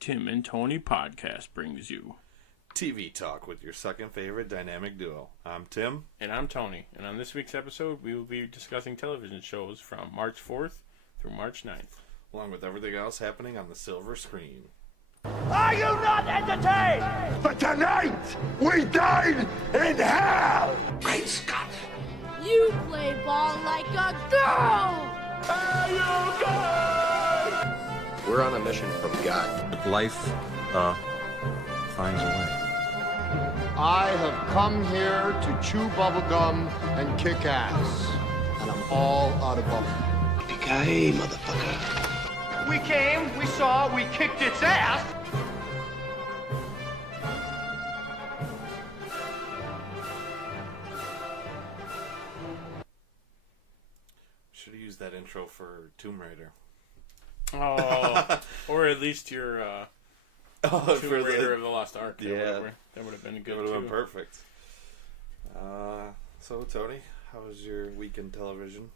Tim and Tony podcast brings you TV Talk with your second favorite dynamic duo. I'm Tim. And I'm Tony. And on this week's episode, we will be discussing television shows from March 4th through March 9th. Along with everything else happening on the silver screen. Are you not entertained? But tonight, we dine in hell! Great Scott! You play ball like a girl! Are you good? We're on a mission from God. Life, finds a way. I have come here to chew bubblegum and kick ass. And I'm all out of bubblegum. Yippee-ki-yay, motherfucker. We came, we saw, we kicked its ass! Should have used that intro for Tomb Raider. Oh, or at least your Tomb Raider of the Lost Ark. Yeah. That would have been good. It would have been perfect. So, Tony, how was your week in television?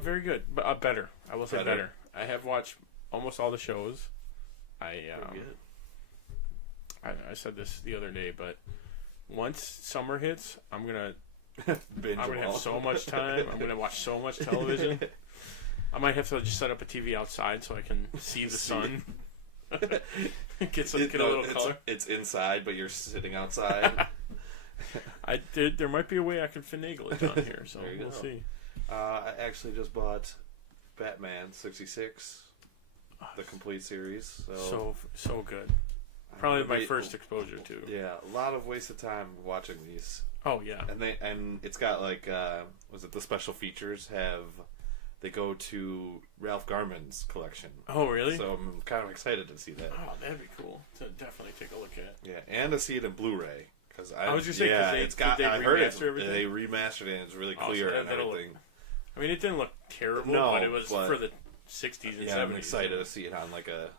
Very good, but better. I will say better. I have watched almost all the shows. I said this the other day, but once summer hits, I'm gonna have so much time. I'm gonna watch so much television. I might have to just set up a TV outside so I can see the sun. get a little color. It's inside, but you're sitting outside. There might be a way I can finagle it on here, so we'll see. I actually just bought Batman 66, the complete series. So good. Probably my first exposure to. Yeah, a lot of wasted time watching these. Oh yeah, and it's got like was it the special features have. They go to Ralph Garman's collection. Oh, really? So I'm kind of excited to see that. Oh, that'd be cool to definitely take a look at. Yeah, and to see it in Blu-ray. I was just saying, I heard everything? They remastered it and it's really clear and everything. I mean, it didn't look terrible, but it was for the 60s and 70s. I'm excited to see it on like a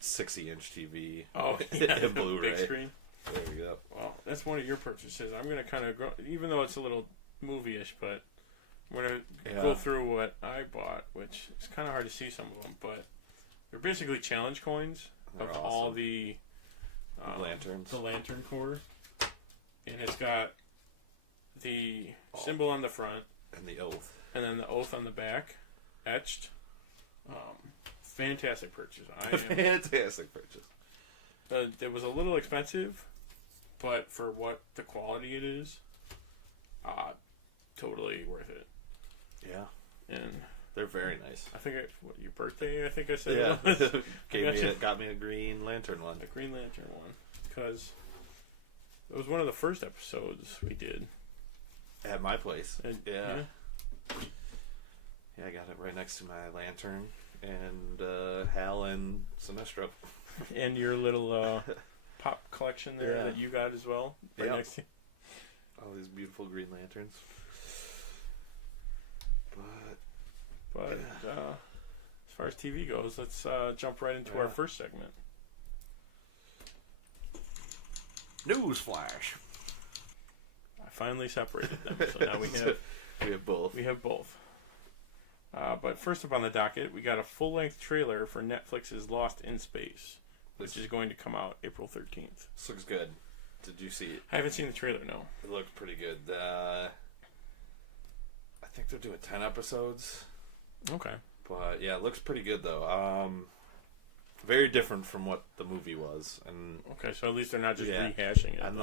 60-inch TV. Oh, yeah, in Blu-ray. Big screen. There we go. Well, that's one of your purchases. I'm going to kind of, even though it's a little movie-ish, but I'm going to go through what I bought, which is kind of hard to see some of them, but they're basically challenge coins of awesome. all the lanterns. The lantern corps. And it's got the symbol on the front. And the oath. And then the oath on the back, etched. Fantastic purchase. Fantastic purchase. It was a little expensive, but for what the quality it is, totally worth it. Yeah. And they're very nice. I think your birthday, I think I said it was. Got me a Green Lantern one. A Green Lantern one. Because it was one of the first episodes we did. At my place. Yeah, I got it right next to my lantern. And Hal and Sinestro. And your little pop collection there that you got as well. Right next to you. All these beautiful Green Lanterns. But as far as TV goes, let's jump right into our first segment. Newsflash. I finally separated them, so now we have both. We have both. But first up on the docket, we got a full-length trailer for Netflix's Lost in Space, which is going to come out April 13th. This looks good. Did you see it? I haven't seen the trailer, no. It looked pretty good. I think they're doing 10 episodes. Okay. But yeah, it looks pretty good though. Very different from what the movie was. And okay, so at least they're not just rehashing it. And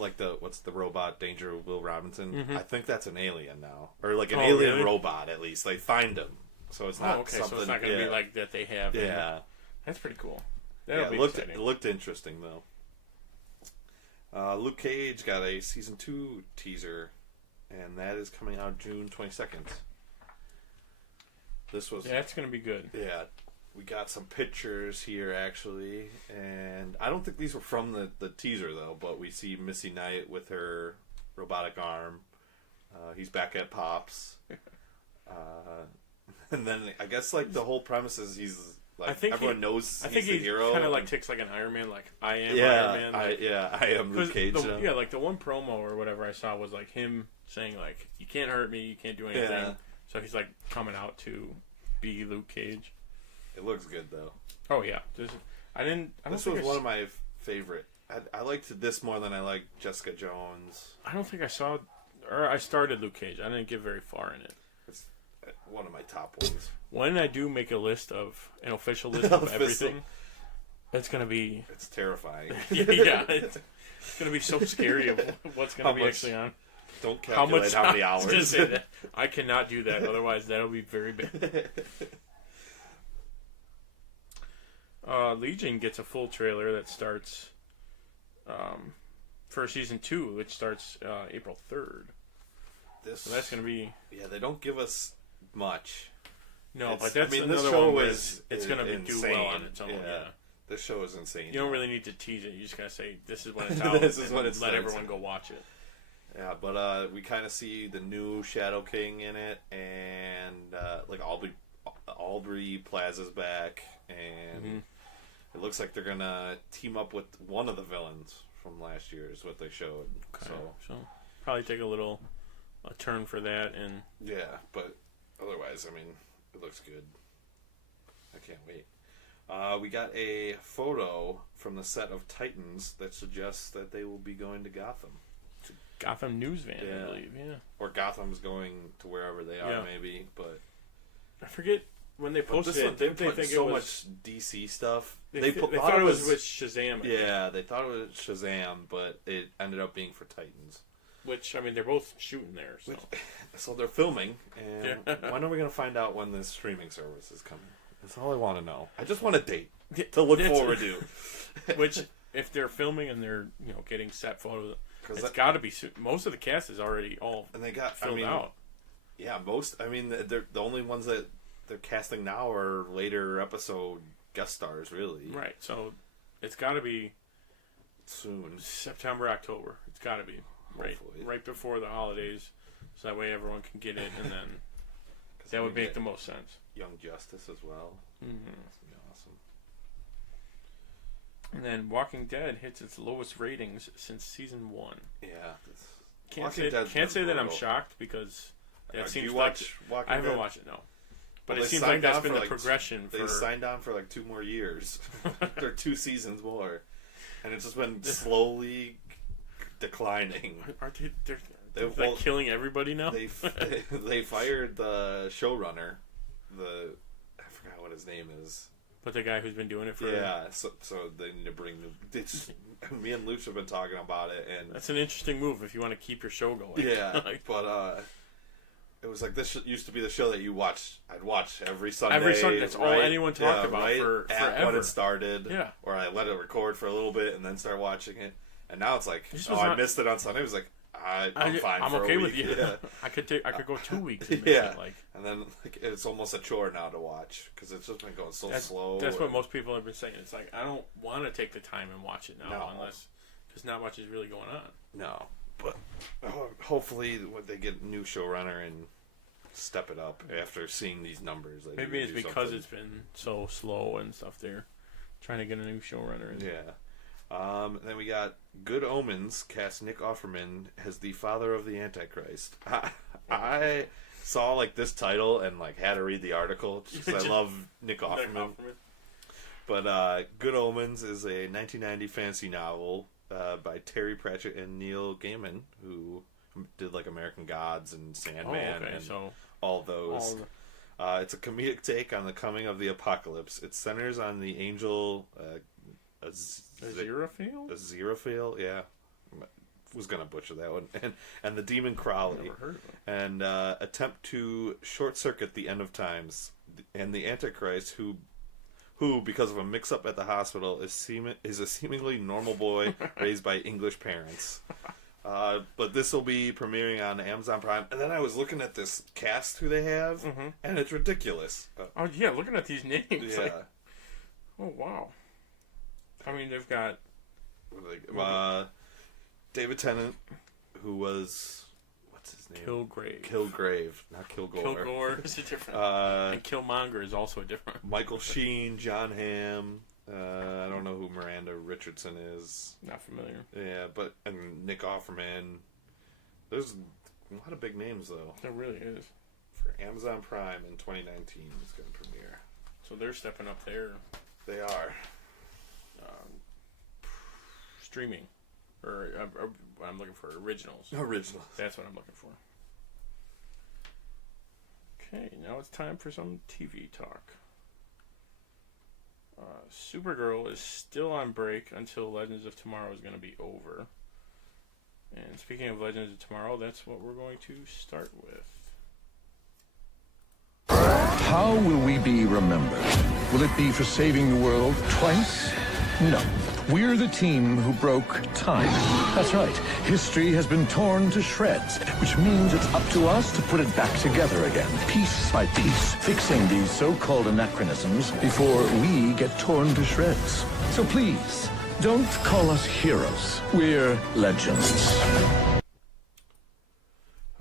like what's the robot Danger Will Robinson? Mm-hmm. I think that's an alien now, or like an alien robot at least. They find him, so it's not something. So it's not going to be like that they have. Yeah, that's pretty cool. That'll be exciting. It looked interesting though. Luke Cage got a season 2 teaser, and that is coming out June 22nd. That's going to be good. Yeah. We got some pictures here, actually, and I don't think these were from the teaser, though, but we see Missy Knight with her robotic arm. He's back at Pops. And then I guess, like, the whole premise is he's, like, everyone knows he's the hero. I think he kind of, like, takes, like, an Iron Man, like, I am Iron Man. I am Luke Cage. Like, the one promo or whatever I saw was, like, him saying, like, you can't hurt me, you can't do anything. Yeah. So he's, like, coming out to be Luke Cage. It looks good, though. Oh, yeah. This was one of my favorite. I liked this more than I liked Jessica Jones. I don't think I saw, or I started Luke Cage. I didn't get very far in it. It's one of my top ones. When I do make an official list of everything, it's gonna be. It's terrifying. Yeah, it's gonna be so scary of what's gonna be actually on. Don't calculate how many hours. I was gonna say that. I cannot do that. Otherwise, that'll be very bad. Legion gets a full trailer that starts for season 2, which starts April 3rd. So that's going to be... Yeah, they don't give us much. No, but that's another one where it's going to do well on its own. Yeah. This show is insane. You don't really need to tease it. You just got to say, this is when it's out. This is when it's let everyone go watch it. Yeah, but we kind of see the new Shadow King in it, and like Aubrey Plaza's back, and it looks like they're gonna team up with one of the villains from last year, is what they showed. Okay. So probably take a turn for that, and yeah, but otherwise, I mean, it looks good. I can't wait. We got a photo from the set of Titans that suggests that they will be going to Gotham. Gotham News Van, I believe, yeah. Or Gotham's going to wherever they are, maybe, but... I forget when they posted it, they think so much DC stuff. They thought it was with Shazam. Yeah, they thought it was Shazam, but it ended up being for Titans. Which, I mean, they're both shooting there, so... So they're filming, and when are we going to find out when this streaming service is coming? That's all I want to know. I just want a date to look forward to. Which, if they're filming and they're, getting set photos... It's got to be most of the cast is already all and they got filled out. Yeah, most. I mean, they're the only ones that they're casting now are later episode guest stars, really. Right. So it's got to be soon, September, October. It's got to be right before the holidays, so that way everyone can get it, and then that would make the most sense. Young Justice as well. Mm-hmm. That's gonna be awesome. And then Walking Dead hits its lowest ratings since season 1. Yeah. Can't say that I'm shocked because it seems like I haven't watched it, no. But it seems like that's been the progression. They signed on for 2 more years. Or 2 seasons more. And it's just been slowly declining. Aren't they're killing everybody now? They fired the showrunner. I forgot what his name is. But the guy who's been doing it for... Yeah, so they need to bring... me and Luch have been talking about it, and... That's an interesting move if you want to keep your show going. Yeah, but it was like, this used to be the show that I'd watch every Sunday. Every Sunday, that's all anyone talked about forever. When it started. Yeah. Or I let it record for a little bit and then start watching it. And now it's like, I missed it on Sunday. It was like, I'm fine. I'm okay with you. Yeah. I could go 2 weeks. And and then it's almost a chore now to watch because it's just been going so slow. That's what most people have been saying. It's like, I don't want to take the time and watch it now unless because not much is really going on. No, but hopefully they get a new showrunner and step it up after seeing these numbers. Maybe it's because it's been so slow and stuff. They're trying to get a new showrunner. Yeah. Then we got Good Omens cast Nick Offerman as the father of the Antichrist. I saw this title and had to read the article because I love Nick Offerman. But Good Omens is a 1990 fantasy novel by Terry Pratchett and Neil Gaiman, who did American Gods and Sandman and all those. It's a comedic take on the coming of the apocalypse. It centers on the angel Aziraphale? Aziraphale, yeah. Was gonna butcher that one. And the demon Crowley. Never heard of it. And attempt to short circuit the end of times. And the Antichrist, who because of a mix up at the hospital is a seemingly normal boy raised by English parents. But this will be premiering on Amazon Prime. And then I was looking at this cast who they have, and it's ridiculous. Oh yeah, looking at these names. Yeah. Oh wow. I mean, they've got David Tennant, who was what's his name? Kilgrave, not Kilgore. Kilgore is a different. And Killmonger is also a different. Michael Sheen, John Hamm. I don't know who Miranda Richardson is. Not familiar. Yeah, and Nick Offerman. There's a lot of big names though. There really is. For Amazon Prime in 2019, it's going to premiere. So they're stepping up there. They are. streaming. Or I'm looking for originals. Originals. That's what I'm looking for. Okay, now it's time for some TV talk. Supergirl is still on break until Legends of Tomorrow is going to be over. And speaking of Legends of Tomorrow, that's what we're going to start with. How will we be remembered? Will it be for saving the world twice? No. We're the team who broke time. That's right. History has been torn to shreds, which means it's up to us to put it back together again, piece by piece, fixing these so-called anachronisms before we get torn to shreds. So please, don't call us heroes. We're legends.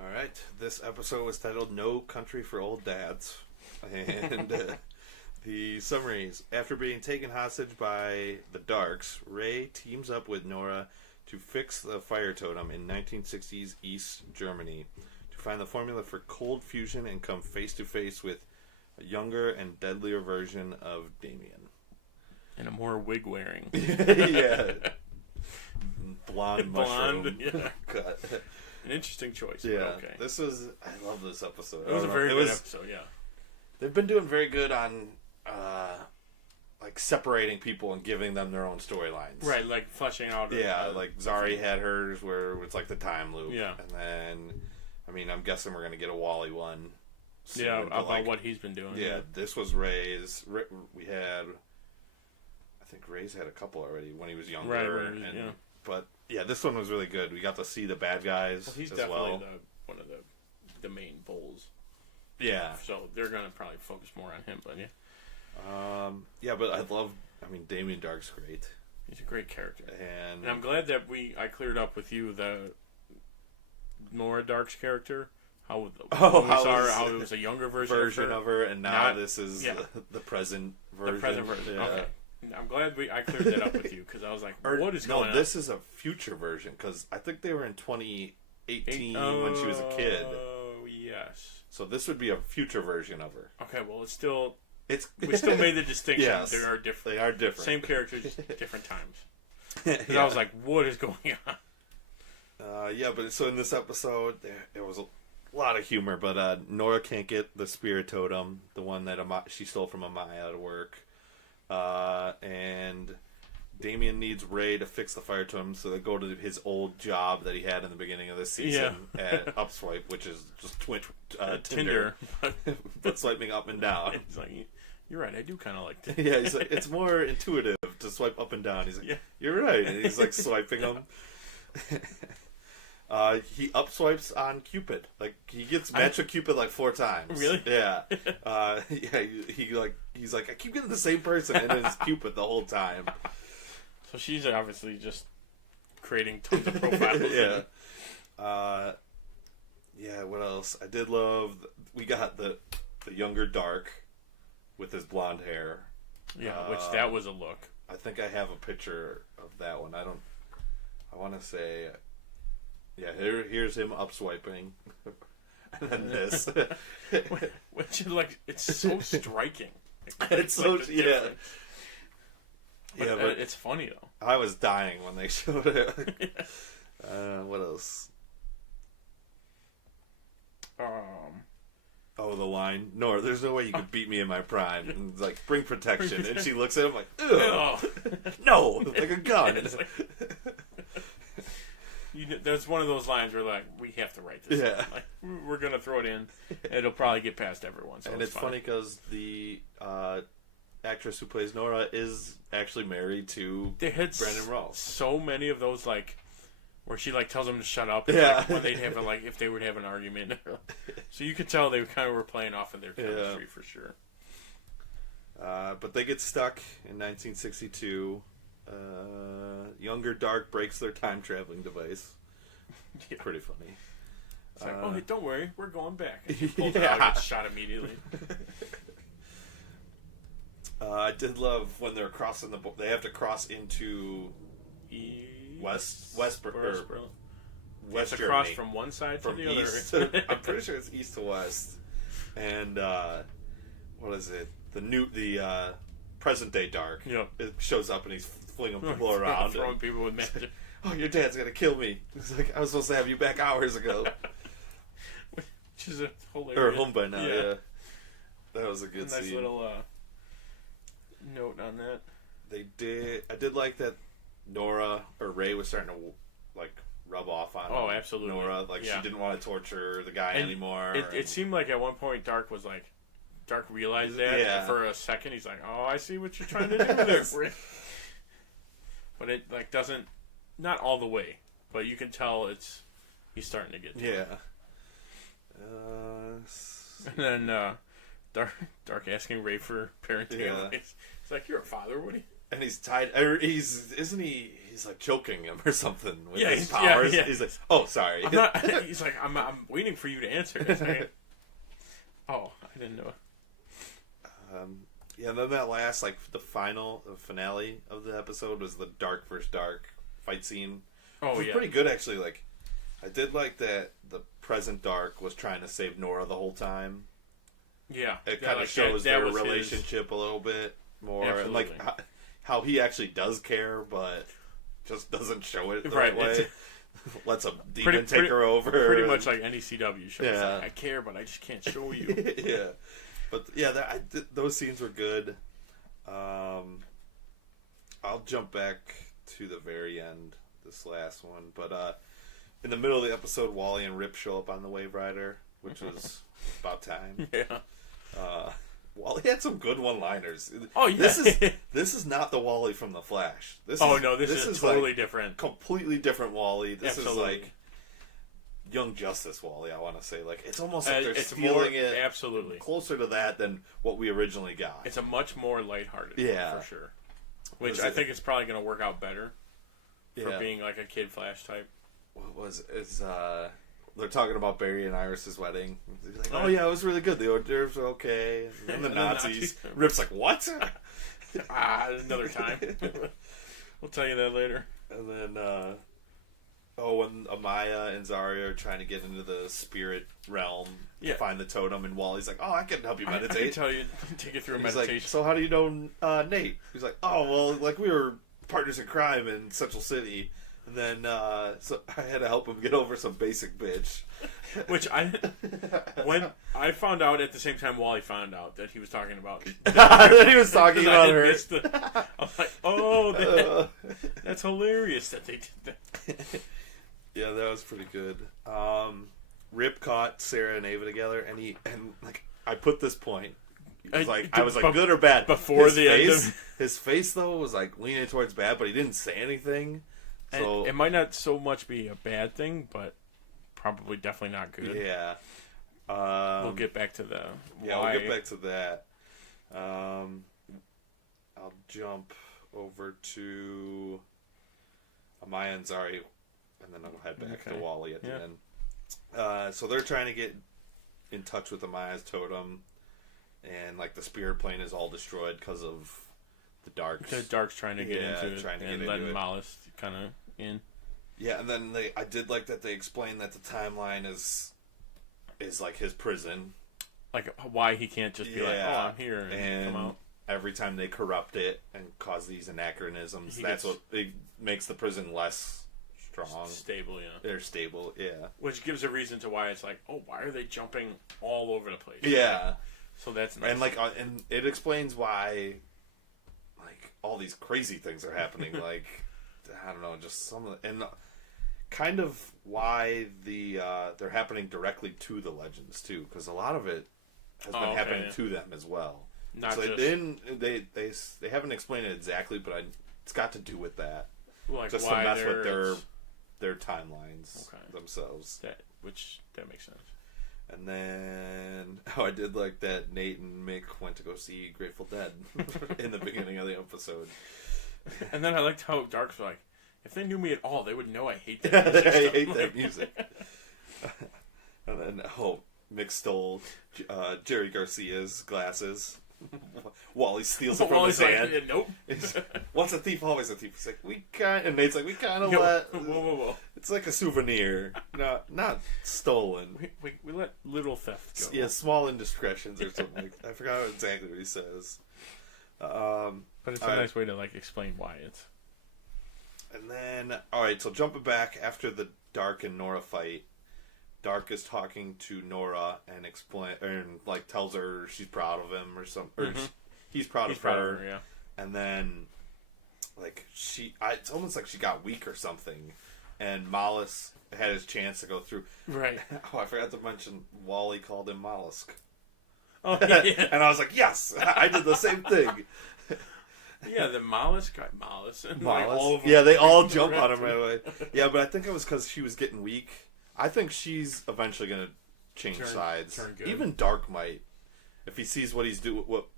All right. This episode was titled No Country for Old Dads. And the summaries. After being taken hostage by the Darks, Ray teams up with Nora to fix the fire totem in 1960s East Germany, to find the formula for cold fusion and come face to face with a younger and deadlier version of Damian. And a more wig wearing. Yeah. Blonde mushroom. Yeah. Cut. An interesting choice. Yeah. Okay. I love this episode. It was a very good episode, yeah. They've been doing very good on like separating people and giving them their own storylines. Right, like fleshing out. Yeah, like Zari had hers where it's like the time loop. Yeah. And then, I mean, I'm guessing we're going to get a Wally one soon, yeah, about what he's been doing. Yeah, this was Ray's. We had, I think Ray's had a couple already when he was younger. Right, yeah. But, yeah, this one was really good. We got to see the bad guys he's as definitely well. One of the main bulls. Yeah. So they're going to probably focus more on him, but yeah. Yeah, but Damien Dark's great. He's a great character. And I'm glad that I cleared up with you the Nora Dark's character. How it was a younger version of her, and now this is the present version. The present version, yeah. okay. I'm glad I cleared that up with you, because I was like, what is going on? No, this is a future version, because I think they were in 2018 when she was a kid. Oh, yes. So this would be a future version of her. Okay, well, we still made the distinction. Yes, they are different. They are different. Same characters, different times. Because I was like, what is going on? Yeah, but so in this episode, there was a lot of humor, but Nora can't get the spirit totem, the one that she stole from Amaya to work. And Damian needs Ray to fix the fire totem, so they go to his old job that he had in the beginning of this season at Upswipe, which is just Tinder. But swiping up and down. It's like, you're right, I do kind of like that. Yeah, he's like, it's more intuitive to swipe up and down. He's like, you're right. And he's like swiping them. He upswipes on Cupid. Like, he gets matched with Cupid like 4 times. Really? Yeah. He's like, I keep getting the same person, and it's Cupid the whole time. So she's obviously just creating tons of profiles. Yeah, what else? I did love, we got the younger Dark with his blonde hair. Yeah, which that was a look. I think I have a picture of that one. I want to say, yeah, here's him upswiping. And then this. Which is like, it's so striking. It's so, yeah. But, yeah, but it's funny though. I was dying when they showed it. What else? Oh, the line. No, there's no way you could beat me in my prime. And it's like, bring protection. And she looks at him like, ugh. No, like a gun. There's one of those lines where like, we have to write this. Yeah. Like, we're gonna throw it in. It'll probably get past everyone. So and it's funny because the actress who plays Nora is actually married to Brandon Routh. So many of those, like, where she like tells him to shut up. Like, when they'd have if they would have an argument. So you could tell they kind of were playing off of their chemistry for sure. But they get stuck in 1962. Younger Dark breaks their time traveling device. Pretty funny. It's like, hey, don't worry, we're going back. And she pulls it out and gets shot immediately. I did love when they're crossing they have to cross into West Germany. Cross from one side to the other. I'm pretty sure it's east to west. And what is it? The present day Dark. Yep. It shows up and he's flinging people around. Throwing people with magic. Oh, your dad's going to kill me. He's like, I was supposed to have you back hours ago. Which is a hilarious. Or home by now, yeah. That was a good nice scene. little note on that. I did like that Nora or Ray was starting to like rub off on absolutely. Nora. Like she didn't want to torture the guy anymore. It seemed like at one point Dark realized that. Yeah. For a second, he's like, "Oh, I see what you're trying to do there." But it doesn't, not all the way, but you can tell he's starting to get to it. And then Dark asking Ray for parenting advice. It's like, you're a father, Woody. And he's tied. He's like choking him or something with his powers. Yeah. He's like, oh, sorry. He's like, I'm waiting for you to answer. Like, oh, I didn't know. And then that last, like, the finale of the episode was the Dark versus Dark fight scene. Oh, it was pretty good, actually. Like, I did like that the present Dark was trying to save Nora the whole time. Yeah. It kind of shows their relationship a little bit more. Absolutely. And, like, how he actually does care, but just doesn't show it the right way. Lets a demon take her over. Pretty much like any CW show. Yeah. Like, I care, but I just can't show you. Yeah. But, yeah, those scenes were good. I'll jump back to the very end, this last one. But in the middle of the episode, Wally and Rip show up on the Wave Rider, which was about time. Yeah. Wally had some good one-liners. Oh, yeah. This is not the Wally from The Flash. This is totally like different. Completely different Wally. This Absolutely. is like Young Justice Wally, I want to say. Like, it's almost like they're it's stealing it absolutely closer to that than what we originally got. It's a much more lighthearted one, for sure. Which I think is probably going to work out better for being like a Kid Flash type. They're talking about Barry and Iris's wedding. He's like, oh yeah, it was really good. The hors d'oeuvres were okay. And the Nazis. Rip's like, what? Another time. We'll tell you that later. And then, when Amaya and Zarya are trying to get into the spirit realm to find the totem, and Wally's like, oh, I can help you meditate. I can tell you, take you through a meditation. Like, so how do you know Nate? He's like, oh, well, like we were partners in crime in Central City. And then, so I had to help him get over some basic bitch. Which when I found out at the same time Wally found out that he was talking about. That he was talking about her. I was like, oh, that's hilarious that they did that. Yeah, that was pretty good. Rip caught Sarah and Ava together, and I put this point. I was like, good or bad? Before his end his face though was like leaning towards bad, but he didn't say anything. So it might not so much be a bad thing, but probably definitely not good. Yeah. We'll get back to the why. Yeah, we'll get back to that. I'll jump over to Amaya and Zari, and then I'll head back to Wally at the end. So they're trying to get in touch with Amaya's totem, and like the spirit plane is all destroyed because of the Darks. The Darks trying to get into it, and letting Malice kind of in. Yeah, and then I did like that they explained that the timeline is like his prison. Like why he can't just be like, oh, I'm here and come out. Every time they corrupt it and cause these anachronisms, that's what it makes the prison less strong. Stable, yeah. They're stable, yeah. Which gives a reason to why it's like, oh, why are they jumping all over the place? Yeah. So that's nice. And and it explains why all these crazy things are happening. Like, I don't know, just some of the, and kind of why they're happening directly to the legends too, because a lot of it has been happening to them as well. Not so just... they haven't explained it exactly, but it's got to do with that. Like just why to mess with their timelines themselves. That makes sense. And then, I did like that Nate and Mick went to go see Grateful Dead in the beginning of the episode. And then I liked how Dark's like, if they knew me at all, they would know I hate that music. I hate that music. And then, Mick stole Jerry Garcia's glasses. Wally steals it from his hand. Like, nope. Once a thief, always a thief. He's like, and Nate's like, we kind of whoa. It's like a souvenir, not stolen. We let little theft go. Yeah, small indiscretions or something. I forgot exactly what he says. And But it's a nice way to like explain why it's. And then, all right, so jumping back after the Dark and Nora fight, Dark is talking to Nora and like tells her she's proud of him or something. Or he's proud of her. Yeah. And then, like it's almost like she got weak or something, and Mollusk had his chance to go through. Right. Oh, I forgot to mention Wally called him Mollusk. Oh yeah. And I was like, yes, I did the same thing. Yeah, the Mollusk got Mollusk. And like, all of them, yeah, they all jump on him right away. Yeah, but I think it was because she was getting weak. I think she's eventually going to change sides. Turn good. Even Dark might, if he sees what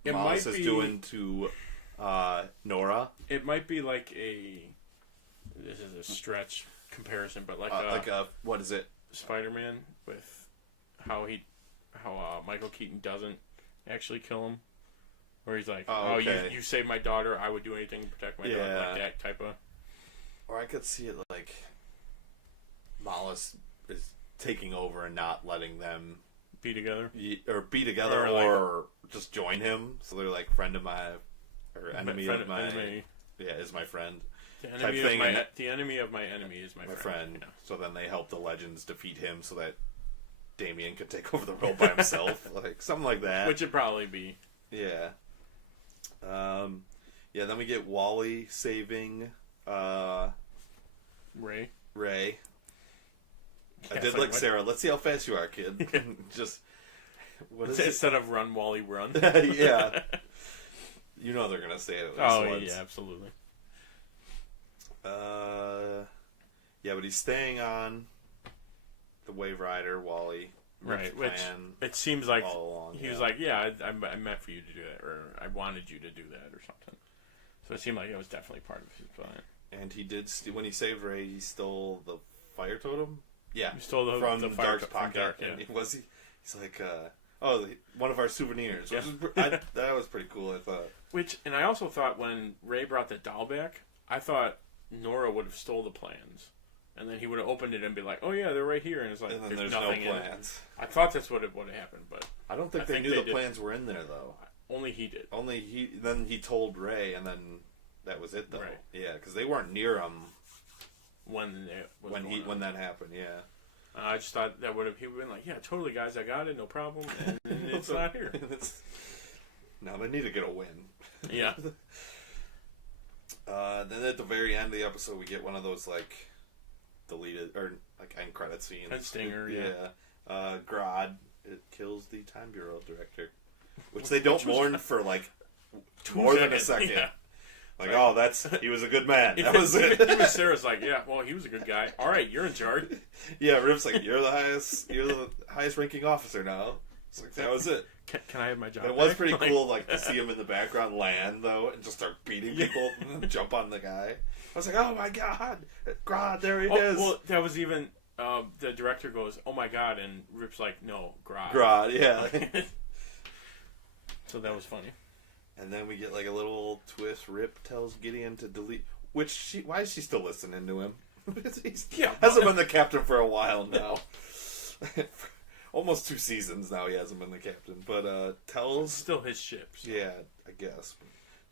Mollusk is doing to Nora. It might be like this is a stretch comparison, but like what is it? Spider-Man with how Michael Keaton doesn't actually kill him. Where he's like, you saved my daughter, I would do anything to protect my daughter, like that type of... Or I could see it like Mollusk is taking over and not letting them... Be together? Or just join him, so they're like friend of my... Or enemy of my... Enemy. Yeah, is my friend. The enemy of my enemy is my friend. Yeah. So then they help the Legends defeat him so that Damian could take over the role by himself. Like something like that. Which would probably be... Yeah. Then we get Wally saving Ray. I did like Sarah. Let's see how fast you are, kid. Just instead of run, Wally, run. Yeah. You know they're gonna say it. Yeah, absolutely. But he's staying on the Wave Rider, Wally. Right, which it seems like he was like, I meant for you to do that, or I wanted you to do that, or something. So it seemed like it was definitely part of his plan. And he did, when he saved Ray, he stole the fire totem? Yeah. He stole from the Dark's pocket. Dark, yeah. And he's like, one of our souvenirs. Yeah. That was pretty cool, I thought. And I also thought when Ray brought the doll back, I thought Nora would have stole the plans. And then he would have opened it and be like, "Oh yeah, they're right here." And it's like, and then there's nothing no plans. I thought that's what would have happened, but I don't think they knew the plans were in there though. Only he did. Then he told Ray, and then that was it though. Right. Yeah, because they weren't near him when that happened. Yeah. I just thought he would have been like, "Yeah, totally, guys, I got it, no problem." And it's not here. Now they need to get a win. Yeah. Then at the very end of the episode, we get one of those like deleted or like end credit scenes. Head stinger, yeah. Grodd, it kills the Time Bureau director, which they don't mourn for like more than a second. Yeah. Like, he was a good man. That was it. Even Sarah's like, yeah, well, he was a good guy. All right, you're in charge. Yeah, Rip's like, you're the highest ranking officer now. It's like, that was it. Can I have my job? It was pretty cool, like, to see him in the background land, though, and just start beating people and jump on the guy. I was like, oh my god, Grodd, there he is. Well, that was even, the director goes, oh my god, and Rip's like, no, Grodd. Grodd, yeah. So that was funny. And then we get, like, a little twist. Rip tells Gideon to delete, why is she still listening to him? Hasn't been the captain for a while now. Almost 2 seasons now he hasn't been the captain. But tells... Still his ship. So. Yeah, I guess.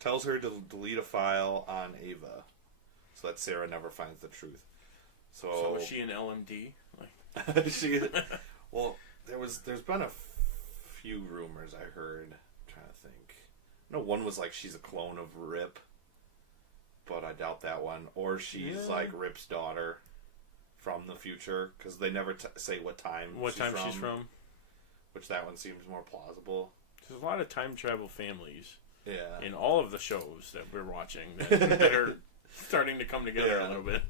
Tells her to delete a file on Ava so that Sarah never finds the truth. So is she an LMD? Well, there's been a few rumors I heard. I'm trying to think. No, one was like she's a clone of Rip. But I doubt that one. Or she's like Rip's daughter. From the future, because they never say what time she's from. Which that one seems more plausible. There's a lot of time travel families. Yeah. In all of the shows that we're watching that are starting to come together a little bit.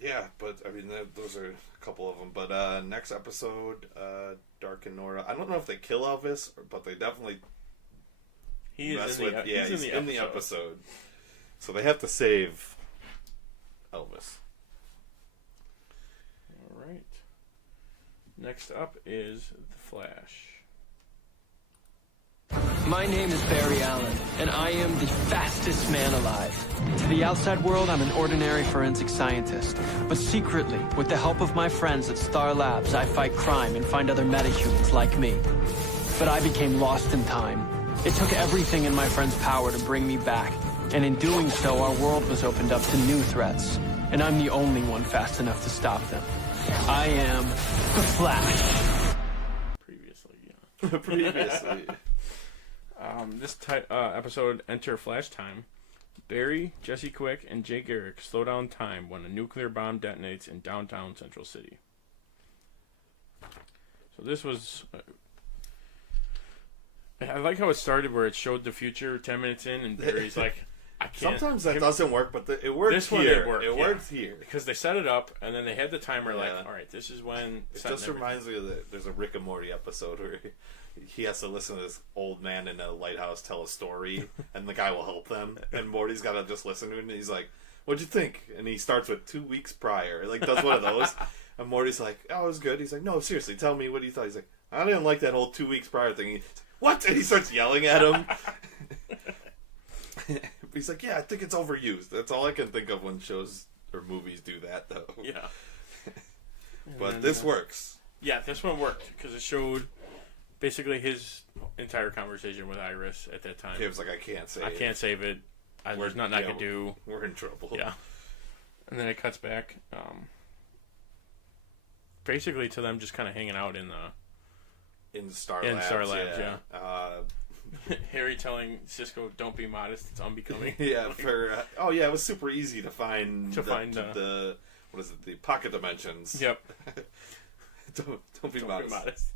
Yeah, but I mean those are a couple of them. But next episode, Dark and Nora. I don't know if they kill Elvis, but they definitely. He's in the episode. So they have to save Elvis. Alright. Next up is The Flash. My name is Barry Allen, and I am the fastest man alive. To the outside world, I'm an ordinary forensic scientist. But secretly, with the help of my friends at Star Labs, I fight crime and find other metahumans like me. But I became lost in time. It took everything in my friend's power to bring me back, and in doing so, our world was opened up to new threats, and I'm the only one fast enough to stop them. I am the Flash. Previously, yeah. Previously. This episode, enter Flash time. Barry, Jesse Quick, and Jay Garrick slow down time when a nuclear bomb detonates in downtown Central City. So this was... I like how it started where it showed the future 10 minutes in, and Barry's like, I can't... Sometimes that doesn't work, but it worked this here. One did work, it worked here. Because they set it up, and then they had the timer like, all right, this is when... It just reminds me of there's a Rick and Morty episode where he has to listen to this old man in a lighthouse tell a story, and the guy will help them, and Morty's got to just listen to him, and he's like, what'd you think? And he starts with 2 weeks prior. Like, does one of those. And Morty's like, oh, it was good. He's like, no, seriously, tell me what you thought. He's like, I didn't like that whole 2 weeks prior thing. What? And he starts yelling at him. He's like, yeah, I think it's overused. That's all I can think of when shows or movies do that, though. Yeah. But this works. Yeah, this one worked because it showed basically his entire conversation with Iris at that time. He was like, I can't save it. There's nothing I can do. We're in trouble. Yeah. And then it cuts back basically to them just kind of hanging out in Star Labs, yeah. Harry telling Cisco, "Don't be modest; it's unbecoming." Yeah, it was super easy to find the what is it? The pocket dimensions. Yep. don't be modest.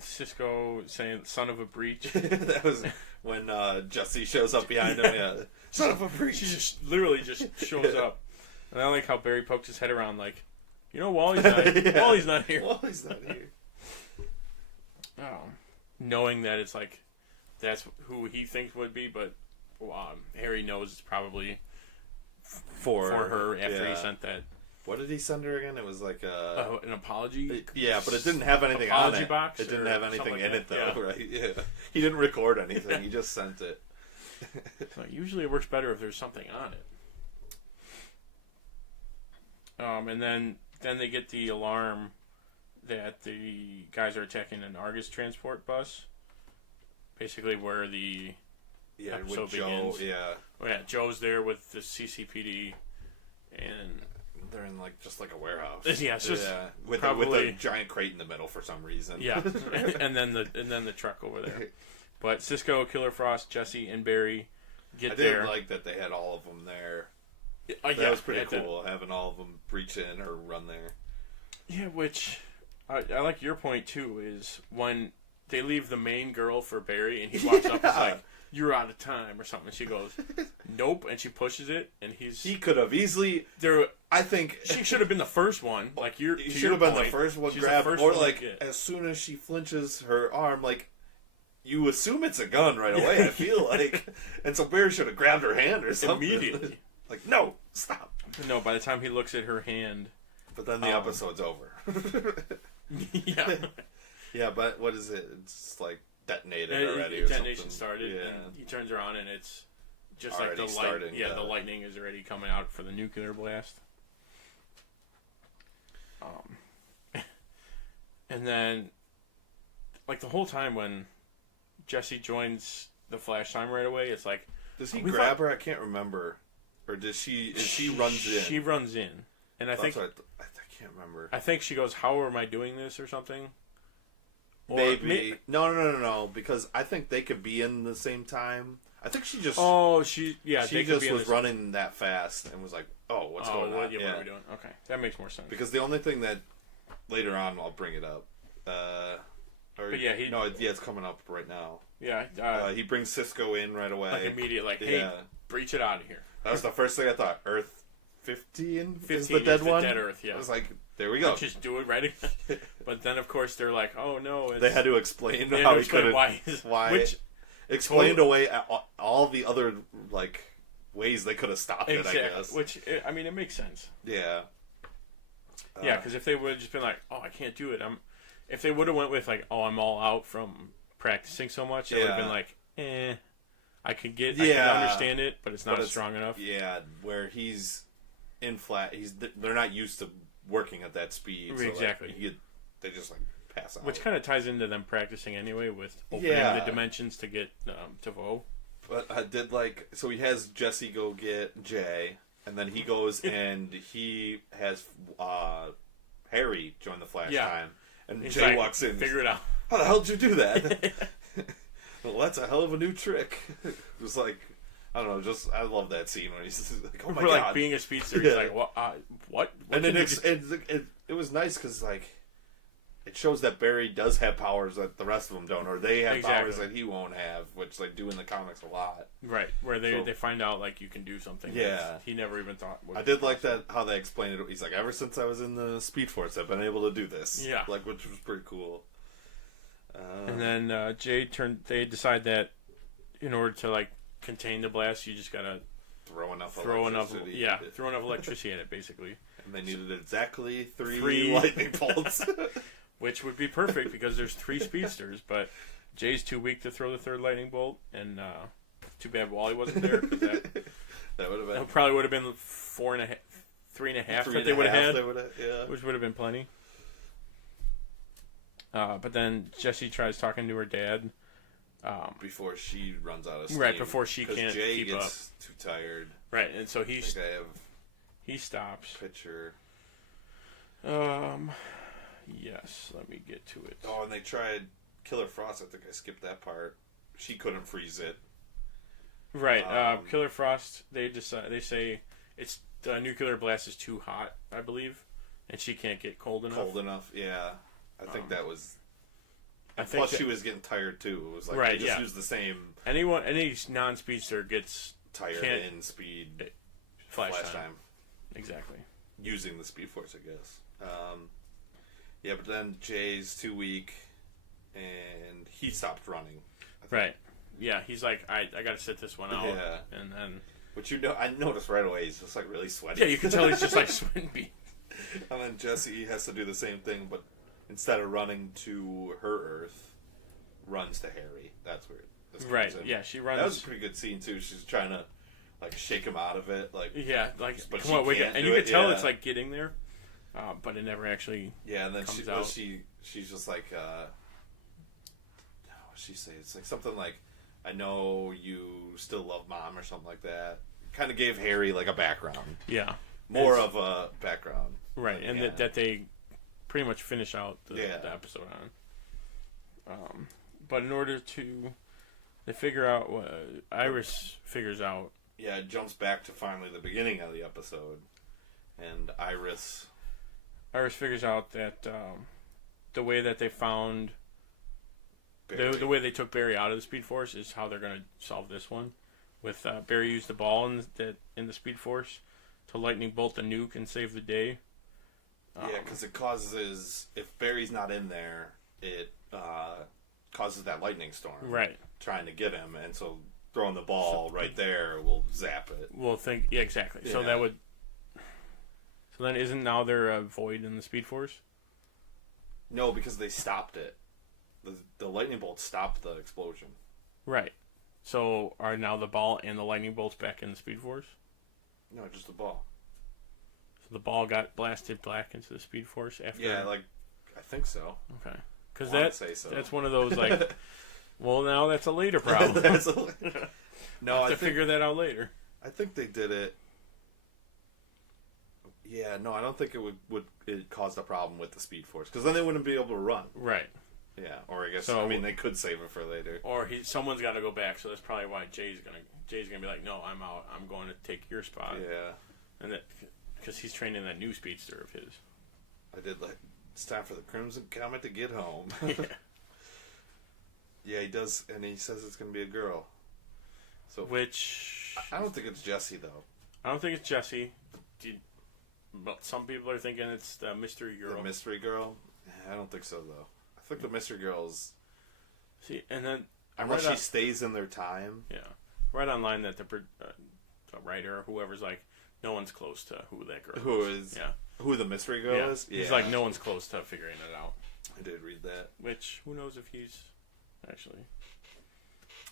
Cisco saying "son of a breach." That was when Jesse shows up behind him. Yeah, son of a breach. She just literally shows up, and I like how Barry pokes his head around, like, Wally's not. Yeah. Wally's not here. Wally's not here. Knowing that it's like that's who he thinks would be, but Harry knows it's probably for her after he sent that. What did he send her again? It was like an apology. Yeah, but it didn't have anything on it. Box it didn't have anything like in it, though, yeah. right? Yeah. He didn't record anything. He just sent it. So usually it works better if there's something on it. And then they get the alarm that the guys are attacking an Argus transport bus. Basically where the episode begins. Joe's there with the CCPD, and they're in just like a warehouse. Yeah, it's just with a giant crate in the middle for some reason. Yeah, and then the truck over there. But Cisco, Killer Frost, Jesse, and Barry get there. I did like that they had all of them there. That was pretty cool, having all of them breach in or run there. Yeah, which I like your point too, is when they leave the main girl for Barry and he walks up and is like, "You're out of time" or something. She goes, "Nope," and she pushes it, and he could have easily. I think she should have been the first one. Like he should have been the first one grabbed, or as soon as she flinches her arm, you assume it's a gun right away. I feel like, and so Barry should have grabbed her hand or something immediately. No, stop. No, by the time he looks at her hand. But then the episode's over. Yeah. Yeah, but what is it? It's detonated already. Detonation started, and he turns around, and it's just already like the light. Yeah, the lightning is already coming out for the nuclear blast. And then, the whole time when Jesse joins the Flash time right away, it's like, does he grab her? I can't remember. Or does she? She runs in. She runs in, and I think I can't remember. I think she goes, "How am I doing this?" or something. Maybe no, because I think they could be in the same time. I think she just. She just was running that fast and was like, "Oh, what's going on?" What are we doing? Okay, that makes more sense. Because the only thing that later on I'll bring it up. It's coming up right now. Yeah, he brings Cisco in right away. Immediately, hey, breach it out of here. That was the first thing I thought. Earth 15 is the dead one? Dead Earth, yeah. I was like, there we go. Just do it right again. But then, of course, they're like, oh, no. They had to explain how he couldn't. Why. Explained away all the other, ways they could have stopped it, I guess. Which, it makes sense. Yeah. Yeah, because if they would have just been like, oh, I can't do it. If they would have went with, I'm all out from practicing so much, it would have been like, I can understand it, but it's not strong enough. Yeah, where he's in flat, they're not used to working at that speed. Exactly. So they just pass out. Which kind of ties into them practicing anyway with opening the dimensions to get to Vo. But I did like, so he has Jesse go get Jay, and then he goes and he has Harry join the Flash time. And he's Jay like, walks in. Figure it out. How the hell did you do that? Well, that's a hell of a new trick. It was like, I don't know, I love that scene when he's like, oh my God. Like being a speedster, he's like, what? And then it was nice because, like, it shows that Barry does have powers that the rest of them don't, or they have powers that he won't have, which they do in the comics a lot. Right, where they find out, like, you can do something that he never even thought would I did like that, how they explained it. He's like, ever since I was in the Speed Force, I've been able to do this. Yeah. Like, which was pretty cool. And then they decide that in order to, like, contain the blast, you just gotta throw enough electricity at it, basically. And they needed exactly three lightning bolts. Which would be perfect because there's 3 speedsters, but Jay's too weak to throw the 3rd lightning bolt, and too bad Wally wasn't there. That would have been... probably would have been 3.5 that they would have had, which would have been plenty. But then Jessie tries talking to her dad. Before she runs out of steam. Right, before she can't Jay keep gets up. Too tired. Right, and so he stops. Picture. Yes, let me get to it. Oh, and they tried Killer Frost. I think I skipped that part. She couldn't freeze it. Right, Killer Frost. They say it's the nuclear blast is too hot, I believe, and she can't get cold enough. Yeah. I think that was. Plus, she was getting tired too. It was like they just use the same. Any non-speedster gets tired in speed flash time. Exactly. Using the Speed Force, I guess. Yeah, but then Jay's too weak, and he stopped running. Right. Yeah, he's like, I got to sit this one out. Yeah. And then. Which I noticed right away. He's just like really sweaty. Yeah, you can tell he's just like sweating. And then Jesse has to do the same thing, but instead of running to her Earth, runs to Harry. That's weird. Right. Yeah, she runs. That was a pretty good scene too. She's trying to like shake him out of it. Like but come on, wake up. And you can tell it's like getting there, but it never actually. Yeah, and then comes out. she's just like, what she say? It's like something like, I know you still love Mom or something like that. Kind of gave Harry like a background. Yeah. More of a background. Right, and that they pretty much finish out the episode on. But in order to, they figure out what Iris figures out. Yeah, it jumps back to finally the beginning of the episode, and Iris figures out that the way that they found Barry. the way they took Barry out of the Speed Force is how they're going to solve this one. With Barry used the ball in the Speed Force to lightning bolt the nuke and save the day. Yeah, because it causes, if Barry's not in there, it causes that lightning storm. Right. Trying to get him, and so throwing the ball right there will zap it. We'll think, yeah, exactly. Yeah. So that would. So then, isn't now there a void in the Speed Force? No, because they stopped it. The lightning bolt stopped the explosion. Right. So are now the ball and the lightning bolts back in the Speed Force? No, just the ball. So the ball got blasted back into the Speed Force after. Yeah, like I think so. Okay. Because that's one of those like. Well, now that's a later problem. No, I figure that out later. I think they did it. Yeah, no, I don't think it would cause a problem with the Speed Force because then they wouldn't be able to run. Right. Yeah, or I guess they could save it for later. Or someone's got to go back, so that's probably why Jay's gonna be like, no, I'm out. I'm going to take your spot. Yeah. And that because he's training that new speedster of his. I did like it's time for the Crimson Comet to get home. Yeah. Yeah, he does, and he says it's going to be a girl. So which I don't think it's Jessie though. I don't think it's Jessie. But some people are thinking it's the mystery girl. The mystery girl? I don't think so though. I think the mystery girl's. See, and then unless she stays in their time. Yeah, right online that the writer or whoever's like, no one's close to who that girl is. Yeah. Who the mystery girl is? Yeah. He's like, no one's close to figuring it out. I did read that. Which, who knows if he's actually.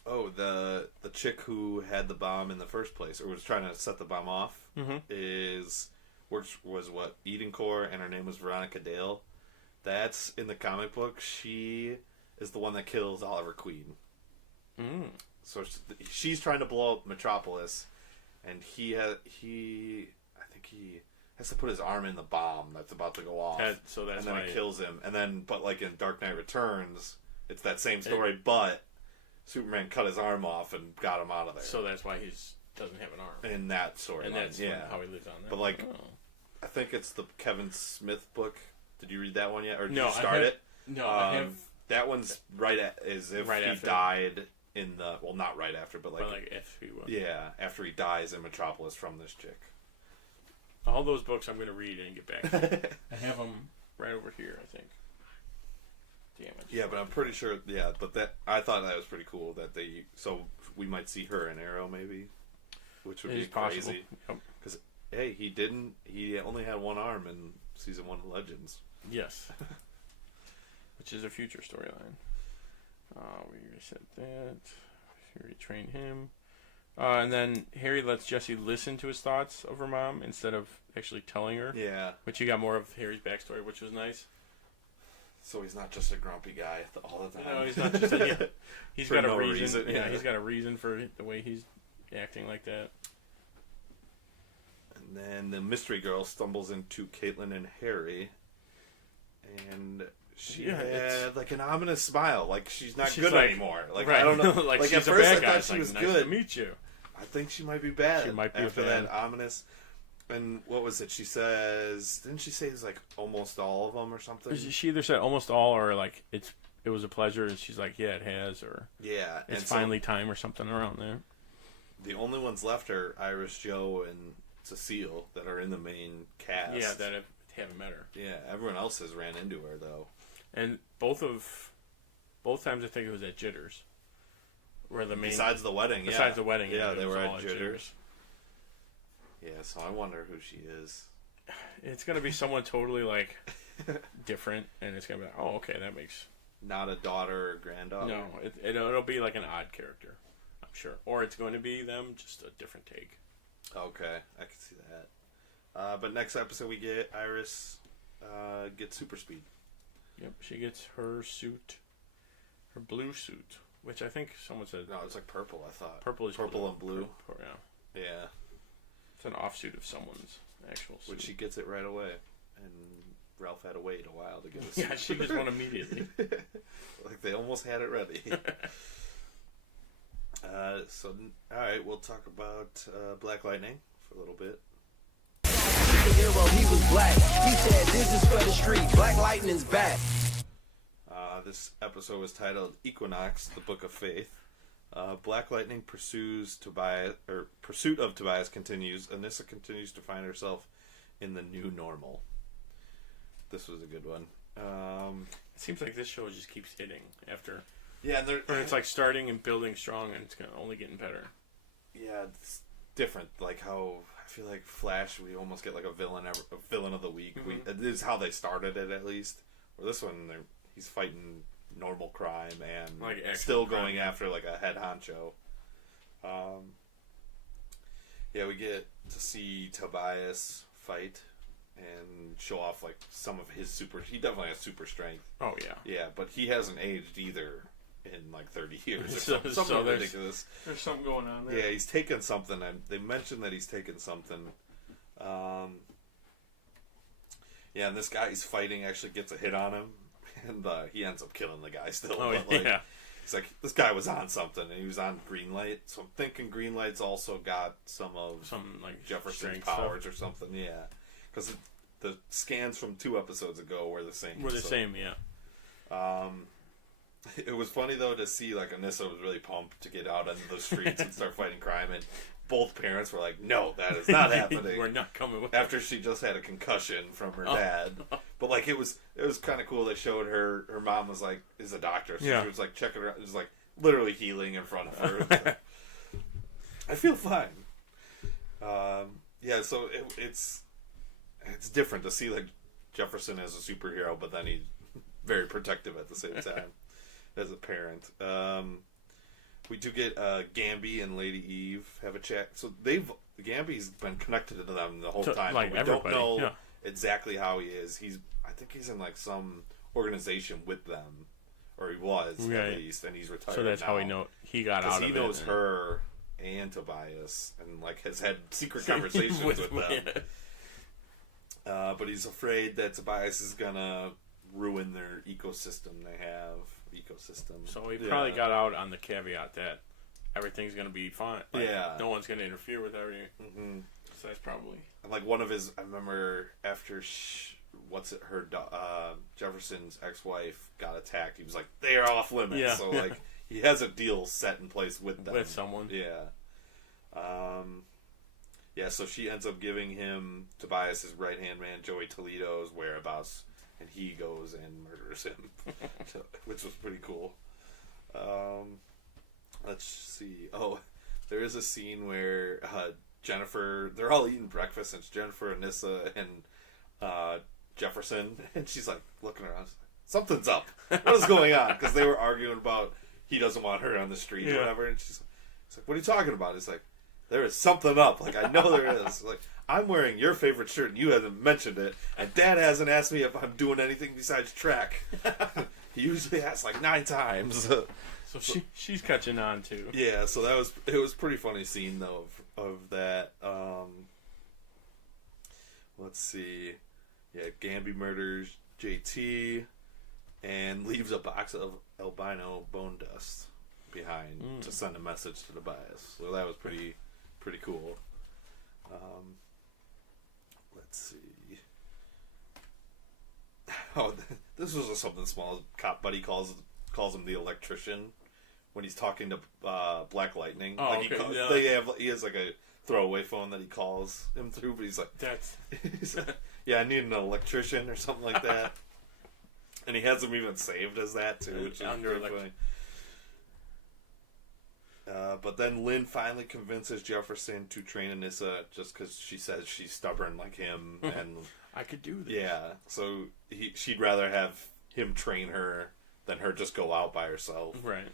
Oh, the chick who had the bomb in the first place, or was trying to set the bomb off, was what Eden Core, and her name was Veronica Dale. That's in the comic book. She is the one that kills Oliver Queen. So she's trying to blow up Metropolis, and he has to put his arm in the bomb that's about to go off. And then it kills him. And then, but like in Dark Knight Returns, it's that same story, but Superman cut his arm off and got him out of there. So that's why he doesn't have an arm. In that story. And that's how he lives on that. But like, I think it's the Kevin Smith book. Did you read that one yet? Or did you start it? No, I have. That one's as if he died in the... Well, not right after, but like if he would. Yeah, after he dies in Metropolis from this chick. All those books I'm going to read and get back. I have them right over here, I think. Damn it. Yeah, but I'm pretty sure... Yeah, but I thought that was pretty cool that they... So we might see her in Arrow, maybe. Which would be crazy. Because, hey, he only had one arm in season 1 of Legends. Yes. Which is a future storyline. We said that. We retrain him. And then Harry lets Jessie listen to his thoughts of her mom instead of actually telling her. Yeah. Which you got more of Harry's backstory, which was nice. So he's not just a grumpy guy all the time. No, he's not just he's got a reason. Yeah, he's got a reason for the way he's acting like that. And then the mystery girl stumbles into Caitlin and Harry. And she had like an ominous smile, like she's not good anymore. Like I don't know, like at first I thought she was nice good. To meet you. I think she might be bad. She might be after that ominous. And what was it? She says, didn't she say it's like almost all of them or something? She either said almost all or like it was a pleasure, and she's like, yeah, it has, or yeah, it's finally time or something around there. The only ones left are Iris, Joe, and Cecile that are in the main cast. Yeah, that haven't met her. Yeah, everyone else has ran into her though. And both times I think it was at Jitters, where the main besides the wedding, yeah, they were at Jitters. Yeah, so I wonder who she is. It's gonna be someone totally like different, and it's gonna be like, oh, okay, that makes not a daughter or granddaughter. No, it'll be like an odd character, I'm sure, or it's going to be them, just a different take. Okay, I can see that. But next episode we get Iris gets super speed. Yep, she gets her suit, her blue suit, which I think someone said. No, it's like purple. I thought purple is purple and blue. Yeah, yeah. It's an offsuit of someone's actual suit. Which she gets it right away, and Ralph had to wait a while to get a suit. Yeah, she just won immediately. Like they almost had it ready. So all right, we'll talk about Black Lightning for a little bit. Hero, he was black. He said, "This is for the street. Black Lightning's back." This episode was titled "Equinox: The Book of Faith." Black Lightning pursuit of Tobias continues. Anissa continues to find herself in the new normal. This was a good one. It seems like this show just keeps hitting after. Yeah, and it's like starting and building strong, and it's only getting better. Yeah, it's different. Like how I feel like Flash, we almost get like a villain of the week. Mm-hmm. This is how they started it, at least. Or this one, he's fighting normal crime and like still going after like a head honcho. Yeah, we get to see Tobias fight and show off like some of his he definitely has super strength. Oh yeah. Yeah, but he hasn't aged either in like 30 years or something so ridiculous. There's something going on there. Yeah, he's taken something. They mentioned that he's taken something. Yeah, and this guy he's fighting actually gets a hit on him. And he ends up killing the guy still. Oh, but, like, yeah. He's like, this guy was on something, and he was on green light. So I'm thinking green light's also got some like Jefferson's powers stuff. Or something. Yeah, because the scans from 2 episodes ago were the same. Yeah. It was funny though to see like Anissa was really pumped to get out into the streets and start fighting crime, and both parents were like, "No, that is not happening. We're not coming with." After she just had a concussion from her dad, but like it was kind of cool. They showed her mom was like is a doctor, so she was like checking her out. It was like literally healing in front of her. I feel fine. Yeah, so it's different to see like Jefferson as a superhero, but then he's very protective at the same time as a parent. We do get Gamby and Lady Eve have a chat. So Gamby's been connected to them the whole time. Like we don't know exactly how he is. I think he's in like some organization with them, or he was at least, and he's retired. So that's now. how he got out of it. Because he knows her and Tobias, and like has had secret conversations with them. But he's afraid that Tobias is gonna ruin their ecosystem they have. So he probably got out on the caveat that everything's gonna be fine. Like, no one's gonna interfere with everything. Mm-hmm. So that's probably. And like one of his, I remember after Jefferson's ex-wife got attacked, he was like, "They are off limits." Yeah. So like he has a deal set in place with them. With someone. Yeah. Yeah. So she ends up giving him Tobias's right-hand man, Joey Toledo's whereabouts, and he goes and murders him, which was pretty cool. Let's see. Oh, there is a scene where Jennifer, they're all eating breakfast, and it's Jennifer, Anissa, and Jefferson, and she's like looking around, something's up. What is going on? Because they were arguing about he doesn't want her on the street or whatever, and she's like, "What are you talking about?" It's like, there is something up. Like, I know there is. Like, I'm wearing your favorite shirt, and you haven't mentioned it, and Dad hasn't asked me if I'm doing anything besides track. He usually asks like 9 times. So she's catching on too. Yeah, so it was pretty funny scene though of that. Let's see. Yeah, Gamby murders JT and leaves a box of albino bone dust behind to send a message to Tobias. So that was pretty cool. Let's see. Oh, this was just something small. Cop buddy calls him the electrician when he's talking to Black Lightning. Oh, like okay. He has like a throwaway phone that he calls him through, but he's like, yeah, I need an electrician or something like that. And he has him even saved as that too, which is pretty funny. But then Lynn finally convinces Jefferson to train Anissa just because she says she's stubborn like him, and I could do this. Yeah, so she'd rather have him train her than her just go out by herself. Right.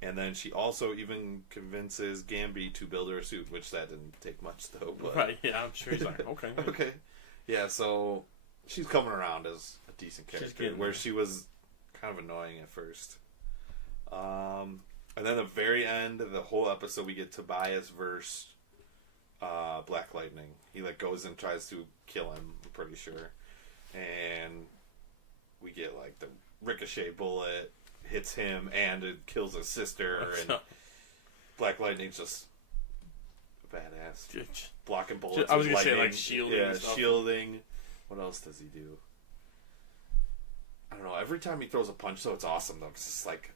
And then she also even convinces Gamby to build her a suit, which that didn't take much though. But... Right. Yeah, I'm sure he's like, okay. Okay. Yeah, so she's coming around as a decent character, where she was kind of annoying at first. And then the very end of the whole episode, we get Tobias versus Black Lightning. He like goes and tries to kill him, I'm pretty sure. And we get like the ricochet bullet hits him and it kills his sister. And Black Lightning's just a badass. Blocking bullets. I was going to say like shielding. Yeah, shielding. What else does he do? I don't know. Every time he throws a punch, though, it's awesome though. It's just like,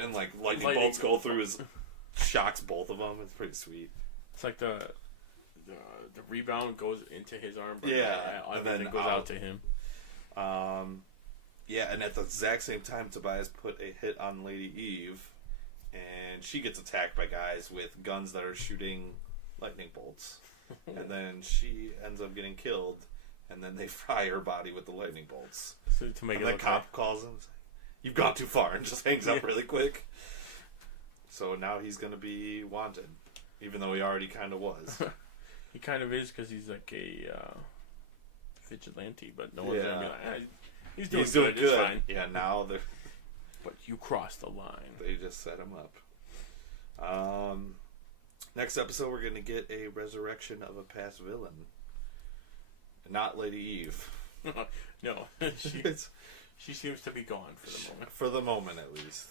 and like lightning bolts go through his, shocks both of them. It's pretty sweet. It's like the rebound goes into his arm, but and then it goes out to him. Yeah, and at the exact same time, Tobias put a hit on Lady Eve, and she gets attacked by guys with guns that are shooting lightning bolts, and then she ends up getting killed, and then they fry her body with the lightning bolts. So to make and the cop calls him, "You've gone too far," and just hangs up really quick. So now he's going to be wanted, even though he already kind of was. He kind of is, because he's like a vigilante, but no one's going to be like, he's doing good. It's fine. Yeah, now they're... But you crossed the line. They just set him up. Next episode, we're going to get a resurrection of a past villain. Not Lady Eve. No. She seems to be gone for the moment. For the moment, at least.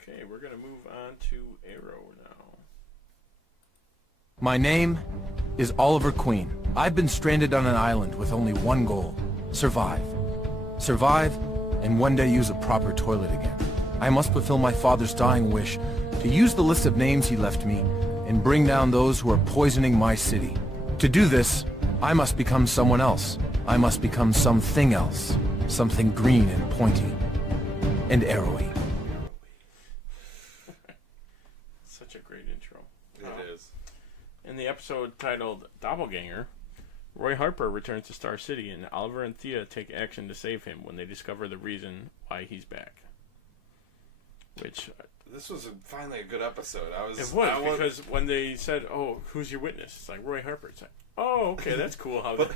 Okay, we're going to move on to Arrow now. My name is Oliver Queen. I've been stranded on an island with only one goal: survive. Survive, and one day use a proper toilet again. I must fulfill my father's dying wish to use the list of names he left me and bring down those who are poisoning my city. To do this, I must become someone else. I must become something else. Something green and pointy. And arrowy. Such a great intro. It is. In the episode titled Doppelganger, Roy Harper returns to Star City, and Oliver and Thea take action to save him when they discover the reason why he's back. Which... This was finally a good episode. Because when they said, "Oh, who's your witness?" It's like Roy Harper. It's like, "Oh, okay, that's cool."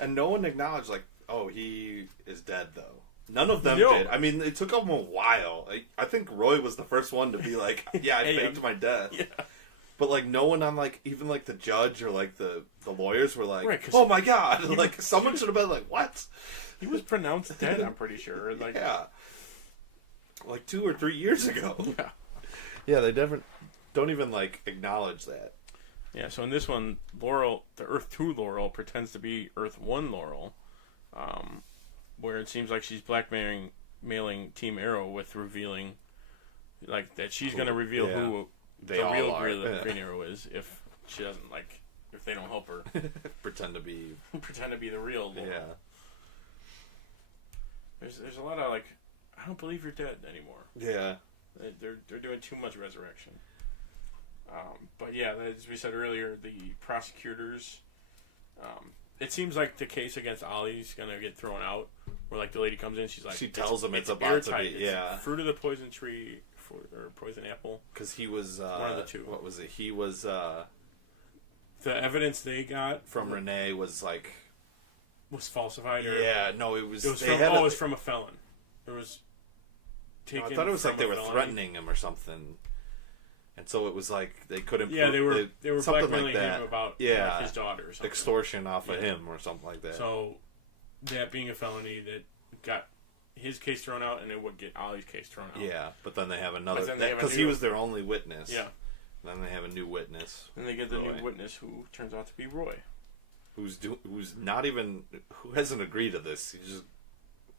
And no one acknowledged, like, oh, he is dead, though. None of them did. I mean, it took them a while. I think Roy was the first one to be like, yeah, I faked my death. Yeah. But, like, no one on, like, even, like, the judge or, like, the lawyers were like, right, oh, my God. Like, someone should have been like, what? He was pronounced dead, I'm pretty sure. Like, yeah. Like 2 or 3 years ago. Yeah. Yeah, they don't even, like, acknowledge that. Yeah, so in this one, Laurel, the Earth 2 Laurel, pretends to be Earth 1 Laurel, where it seems like she's blackmailing Team Arrow with revealing, like, that she's going to reveal who the real Green Arrow is if she doesn't, like, if they don't help her. pretend to be the real Laurel. Yeah. There's a lot of, like, I don't believe you're dead anymore. Yeah. They're doing too much resurrection. But yeah, as we said earlier, the prosecutors, it seems like the case against Ollie's going to get thrown out, where like the lady comes in, she's like, she tells him it's about to be, it's fruit of the poison tree, or poison apple. Because he was, one of the two. What was it? He was, the evidence they got from Renee was like, was falsified, or no, it was from a felon. It was taken. I thought it was like they were threatening him or something. And so it was like they couldn't. Yeah, they were blackmailing him about like, his daughter. Or something. Extortion off of him or something like that. So that being a felony, that got his case thrown out, and it would get Ollie's case thrown out. Yeah, but then they have another because he was their only witness. Yeah. Then they have a new witness. And they get the new witness, who turns out to be Roy, who's not even who hasn't agreed to this. He just.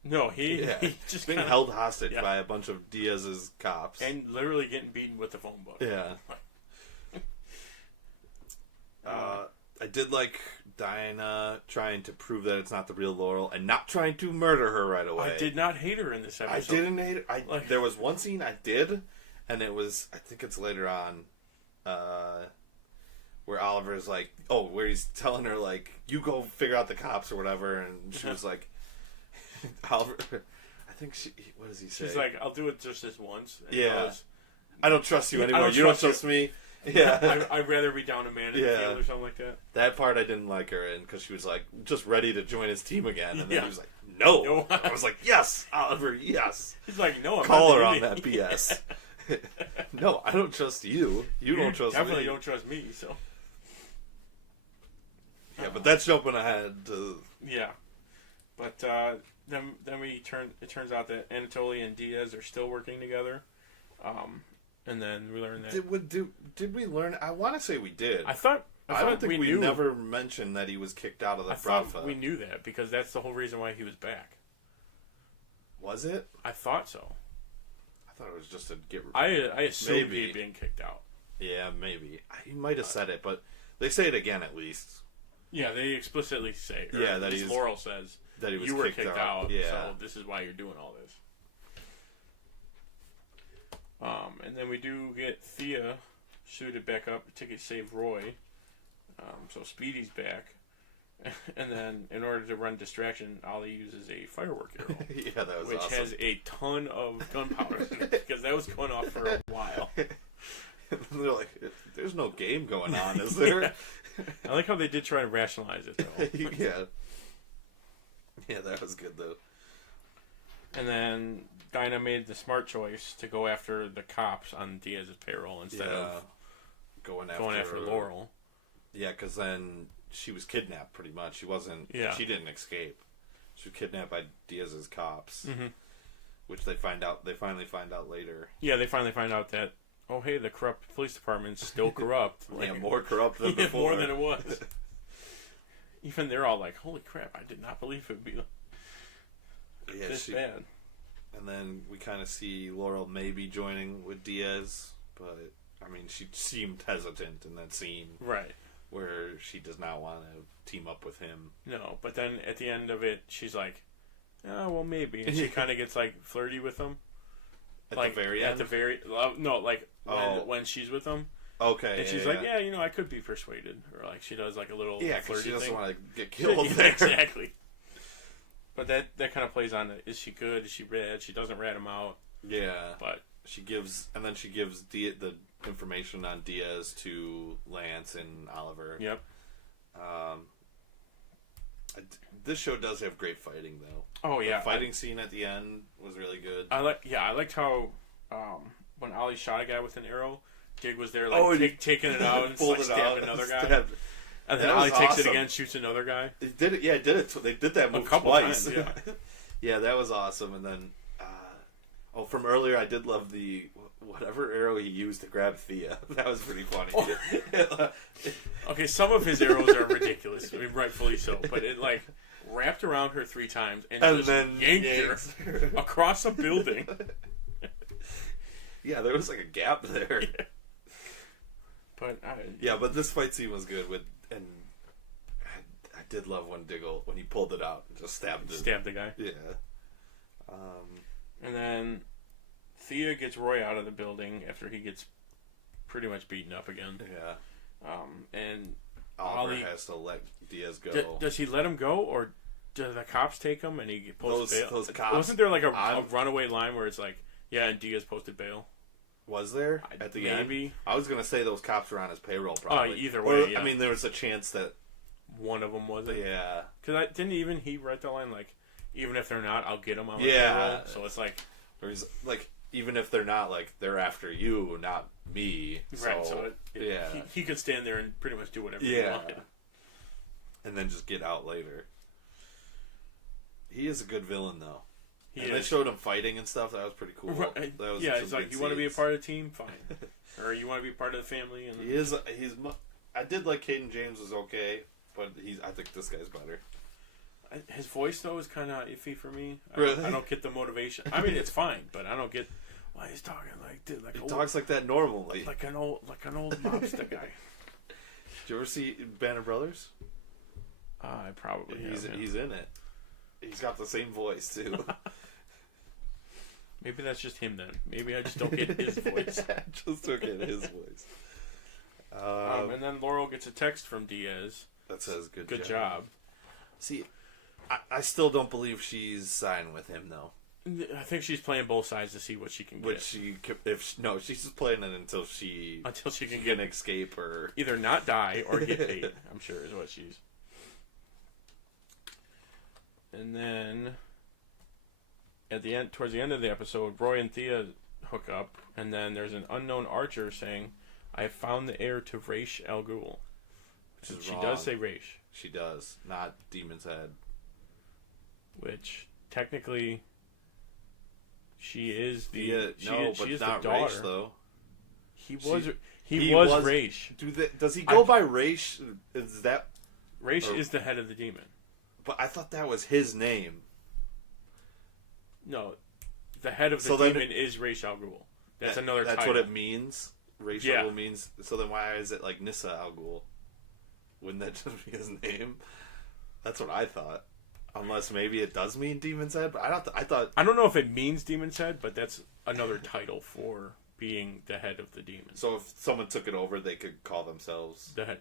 No, he just being held hostage by a bunch of Diaz's cops. And literally getting beaten with the phone book. Yeah. I did like Diana trying to prove that it's not the real Laurel and not trying to murder her right away. I did not hate her in this episode. I didn't hate her. There was one scene I did, and it was, I think it's later on, where Oliver's like, where he's telling her, like, you go figure out the cops or whatever, and she was like, Oliver, I think what does he say? She's like, I'll do it just this once. And I don't trust you anymore. You don't trust me. Yeah. I'd rather be down a man in the field or something like that. That part I didn't like her in, because she was like, just ready to join his team again. And then he was like, no. I was like, yes, Oliver, yes. He's like, no, I'm call her on that BS. No, I don't trust you. You don't trust me. Definitely don't trust me, so. Yeah, but that's jumping ahead to... Yeah. But, then it turns out that Anatoly and Diaz are still working together, and then we learn that did we learn? I want to say we did. I don't think we never mentioned that he was kicked out of the Brafa. We knew that because that's the whole reason why he was back. Was it? I thought so. I thought it was just to get. I assumed he'd been kicked out. Yeah, maybe he might have said it, but they say it again at least. Yeah, they explicitly say. That Laurel says. That he was you were kicked out, yeah. So this is why you're doing all this. And then we do get Thea suited back up to save Roy. So Speedy's back. And then, in order to run distraction, Ollie uses a firework arrow. Yeah, that was which awesome. has a ton of gunpowder in it, because that was going off for a while. They're like, there's no game going on, is there? Yeah. I like how they did try to rationalize it, though. Yeah. Yeah, that was good, though. And then Dinah made the smart choice to go after the cops on Diaz's payroll instead of going after Laurel. Yeah, because then she was kidnapped, pretty much. She wasn't... Yeah. She didn't escape. She was kidnapped by Diaz's cops. Mm-hmm. Which they finally find out later. Yeah, they finally find out that, oh, hey, the corrupt police department's still corrupt. Yeah, more corrupt than before. More than it was. Even they're all like, holy crap, I did not believe it would be this bad. And then we kind of see Laurel maybe joining with Diaz, but, I mean, she seemed hesitant in that scene. Right. Where she does not want to team up with him. No, but then at the end of it, she's like, oh, well, maybe. And she kind of gets, like, flirty with him. At the very end? When she's with him. Okay. And she's like, yeah, you know, I could be persuaded. Or, like, she does, like, a little flirty thing. Yeah, because she doesn't want to get killed there. Exactly. But that kind of plays on it. Is she good? Is she bad? She doesn't rat him out. Yeah. But she gives the information on Diaz to Lance and Oliver. Yep. I This show does have great fighting, though. Oh yeah, the fighting scene at the end was really good. I liked how when Ali shot a guy with an arrow, Gig was there taking it out and stabbing another guy. And then Ali takes it again, shoots another guy. They did it. Yeah, they did that move twice. Times, yeah. Yeah, that was awesome. And then, from earlier, I did love the whatever arrow he used to grab Thea. That was pretty funny. Oh. Okay, some of his arrows are ridiculous. I mean, rightfully so. But it wrapped around her 3 times and then yanked her across a building. Yeah, there was a gap there. Yeah. But this fight scene was good and I did love when Diggle when he pulled it out and just stabbed the guy. Yeah. And then Thea gets Roy out of the building after he gets pretty much beaten up again. Yeah. And Oliver has to let Diaz go. Does he let him go, or do the cops take him and he posts bail? Those cops. Wasn't there a runaway line where it's and Diaz posted bail? Was there at the maybe? end? I was going to say those cops were on his payroll, probably. Either way, yeah. I mean, there was a chance that one of them wasn't. Yeah. Because didn't even he write the line even if they're not, I'll get them on my payroll. So it's or he's even if they're not, they're after you, not me. Right. So he could stand there and pretty much do whatever he wanted, and then just get out later. He is a good villain, though. They showed him fighting and stuff. That was pretty cool. Right. That was he's you want to be a part of the team? Fine. Or you want to be part of the family? And he is. I did like Caden James was okay, but I think this guy's better. His voice, though, is kind of iffy for me. Really? I don't get the motivation. I mean, it's fine, but I don't get why he's talking he talks like that normally. Like an old mobster guy. Did you ever see Band of Brothers? I probably have. He's in it. He's got the same voice, too. Maybe that's just him, then. Maybe I just don't get his voice. Just don't get his voice. And then Laurel gets a text from Diaz. That says, good job. See, I still don't believe she's siding with him, though. I think she's playing both sides to see what she can get. She's just playing it until she can escape or either not die or get paid. I'm sure is what she's. And then at the end, towards the end of the episode, Roy and Thea hook up, and then there's an unknown archer saying, "I have found the heir to Ra's al Ghul." She does say Ra's. She does, not Demon's Head. Which technically, she is the she is not the daughter. Ra's, though. He was Ra's. Does he go by Ra's? Is that Ra's is the head of the demon? But I thought that was his name. No, the head of the demon is Ra's al Ghul. That's another title. That's what it means? Ra's al Ghul means... So then why is it Nissa al Ghul? Wouldn't that just be his name? That's what I thought. Unless maybe it does mean Demon's Head, but I thought... I don't know if it means Demon's Head, but that's another title for being the head of the demon. So if someone took it over, they could call themselves... the head.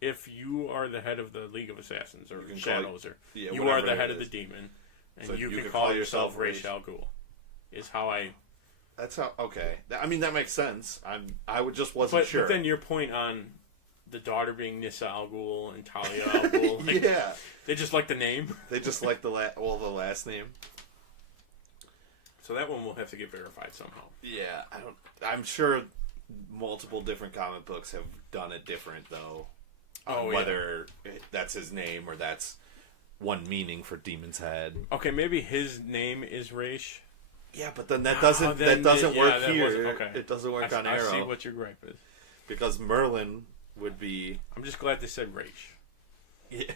If you are the head of the League of Assassins, or Shadows, you are the head of the demon, and so you can call yourself Ra's al Ghul, is how I... That's how... Okay. I mean, that makes sense. I wasn't sure. But then your point on... the daughter being Nissa al Ghul and Talia al Ghul. Yeah. They just like the name. They just like the last name. So that one will have to get verified somehow. Yeah, I'm sure multiple different comic books have done it different, though. Whether that's his name or that's one meaning for Demon's Head. Okay, maybe his name is Ra's. Yeah, but then that doesn't work here. Okay. It doesn't work on Arrow. I see what your gripe is. Because Merlin would be... I'm just glad they said Ra's. Yeah.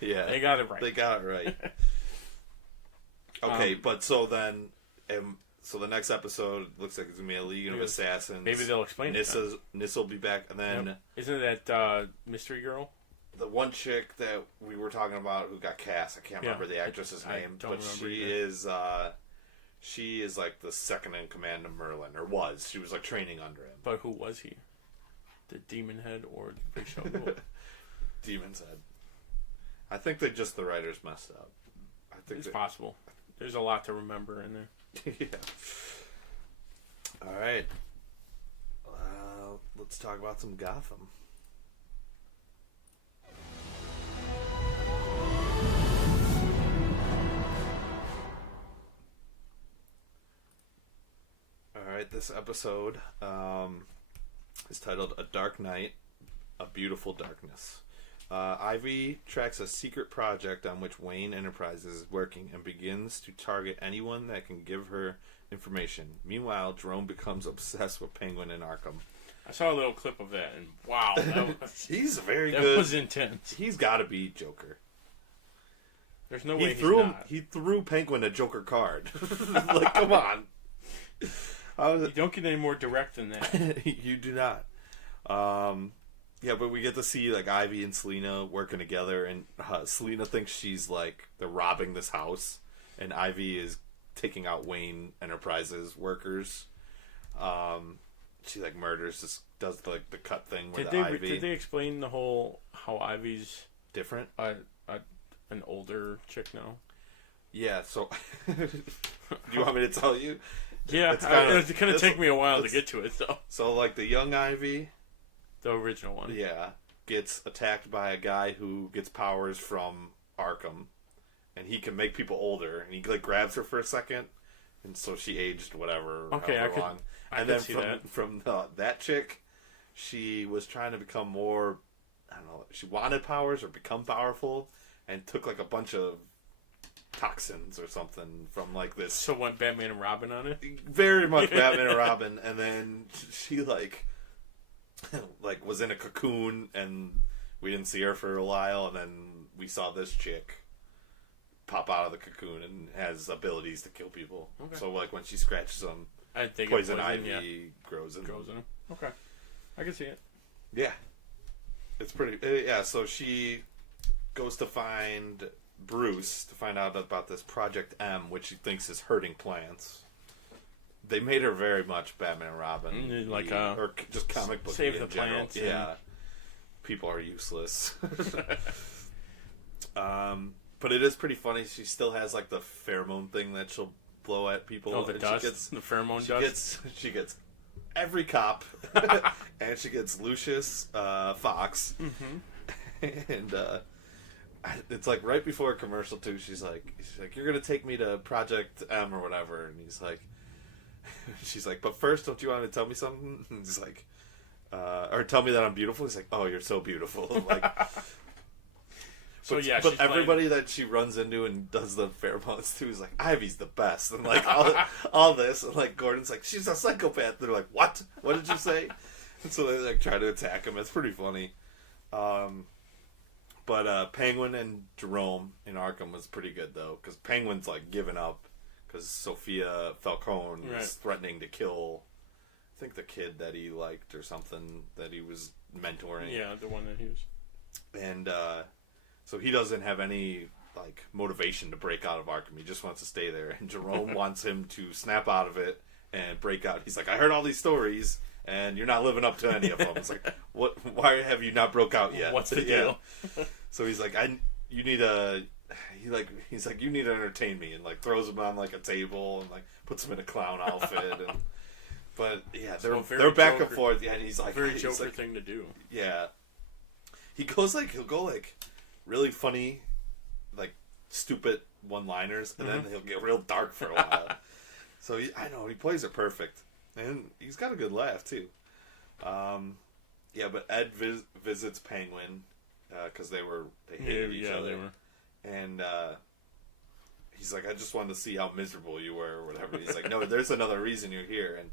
Yeah. They got it right. They got it right. Okay, but so then... so the next episode looks like it's going to be a League of Assassins. Maybe they'll explain it. Nissa will be back, and then... Yep. Isn't it that mystery girl? The one chick that we were talking about who got cast, I can't remember the actress's name, but she is like the second in command of Merlin, or was. She was like training under him. But who was he? The Demon Head or Ra's al Ghul? Demon's Head. I think the writers messed up. I think it's possible. There's a lot to remember in there. Yeah. All right. Let's talk about some Gotham. this episode is titled A Dark Night, A Beautiful Darkness. Ivy tracks a secret project on which Wayne Enterprises is working and begins to target anyone that can give her information. Meanwhile, Jerome becomes obsessed with Penguin and Arkham. I saw a little clip of that, and wow. He's very good. That was intense. He's got to be Joker. There's no way he's not. He threw Penguin a Joker card. Like, come on. You don't get any more direct than that. You do not. Yeah, but we get to see like Ivy and Selena working together, and Selena thinks she's like they're robbing this house, and Ivy is taking out Wayne Enterprises workers. She like murders this, does like the cut thing with Ivy. Did they explain the whole how Ivy's different? An older chick now. Yeah. So, do you want me to tell you? Yeah, it's going to take me a while to get to it, though. So, like the young Ivy, the original one, yeah, gets attacked by a guy who gets powers from Arkham, and he can make people older. And he like grabs her for a second, and so she aged whatever. Okay, I could see that. From that chick, she was trying to become more. I don't know. She wanted powers or become powerful, and took like a bunch of toxins or something from like this. So went Batman and Robin on it? Very much Batman and Robin, and then she like was in a cocoon, and we didn't see her for a while, and then we saw this chick pop out of the cocoon and has abilities to kill people. Okay. So like when she scratches them, I think poison ivy grows in them. Okay, I can see it. Yeah, it's pretty. Yeah, so she goes to find Bruce to find out about this Project M, which she thinks is hurting plants. They made her very much Batman and Robin, or just comic book save the general. plants. Yeah, people are useless. But it is pretty funny. She still has like the pheromone thing that she'll blow at people. Oh, the dust, the pheromone dust. She gets every cop, and she gets Lucius Fox, and. It's like right before a commercial too. She's like, "You're gonna take me to Project M or whatever," and he's like, "She's like, but first, don't you want to tell me something?" And he's like, "Or tell me that I'm beautiful." He's like, "Oh, you're so beautiful." Like, but everybody that she runs into and does the pheromones to is like, Ivy's the best, and like all this, and like Gordon's like, she's a psychopath. They're like, what? What did you say? And so they like try to attack him. It's pretty funny. But Penguin and Jerome in Arkham was pretty good, though, because Penguin's, like, giving up because Sophia Falcone is threatening to kill, I think, the kid that he liked or something that he was mentoring. Yeah, the one that he was. And so he doesn't have any, like, motivation to break out of Arkham. He just wants to stay there. And Jerome wants him to snap out of it and break out. He's like, I heard all these stories, and you're not living up to any of them. It's like, what? Why have you not broke out yet? What's the deal? So he's like, you need to entertain me, and like throws him on like a table and like puts him in a clown outfit. But yeah, they're back and forth. Yeah, and he's like, very Joker thing to do. Yeah, he'll go really funny, like stupid one-liners, and then he'll get real dark for a while. So I know he plays it perfect. And he's got a good laugh, too. Yeah, but Ed visits Penguin, because they hated each other. They were. And he's like, I just wanted to see how miserable you were, or whatever. He's like, no, there's another reason you're here. And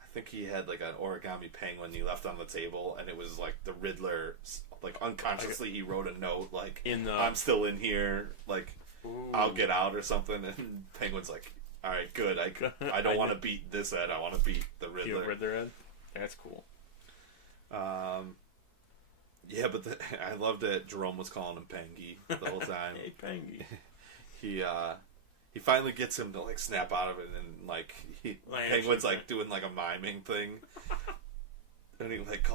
I think he had, like, an origami penguin he left on the table, and it was, like, the Riddler, like, unconsciously he wrote a note, like, I'm still in here, like, I'll get out or something. And Penguin's like, all right, good. I don't want to beat this Ed. I want to beat the Riddler. The Riddler Ed? That's cool. Yeah, but I loved that Jerome was calling him Pengy the whole time. Hey, Pengy. He finally gets him to like snap out of it, and like Penguin's like doing like a miming thing, and he like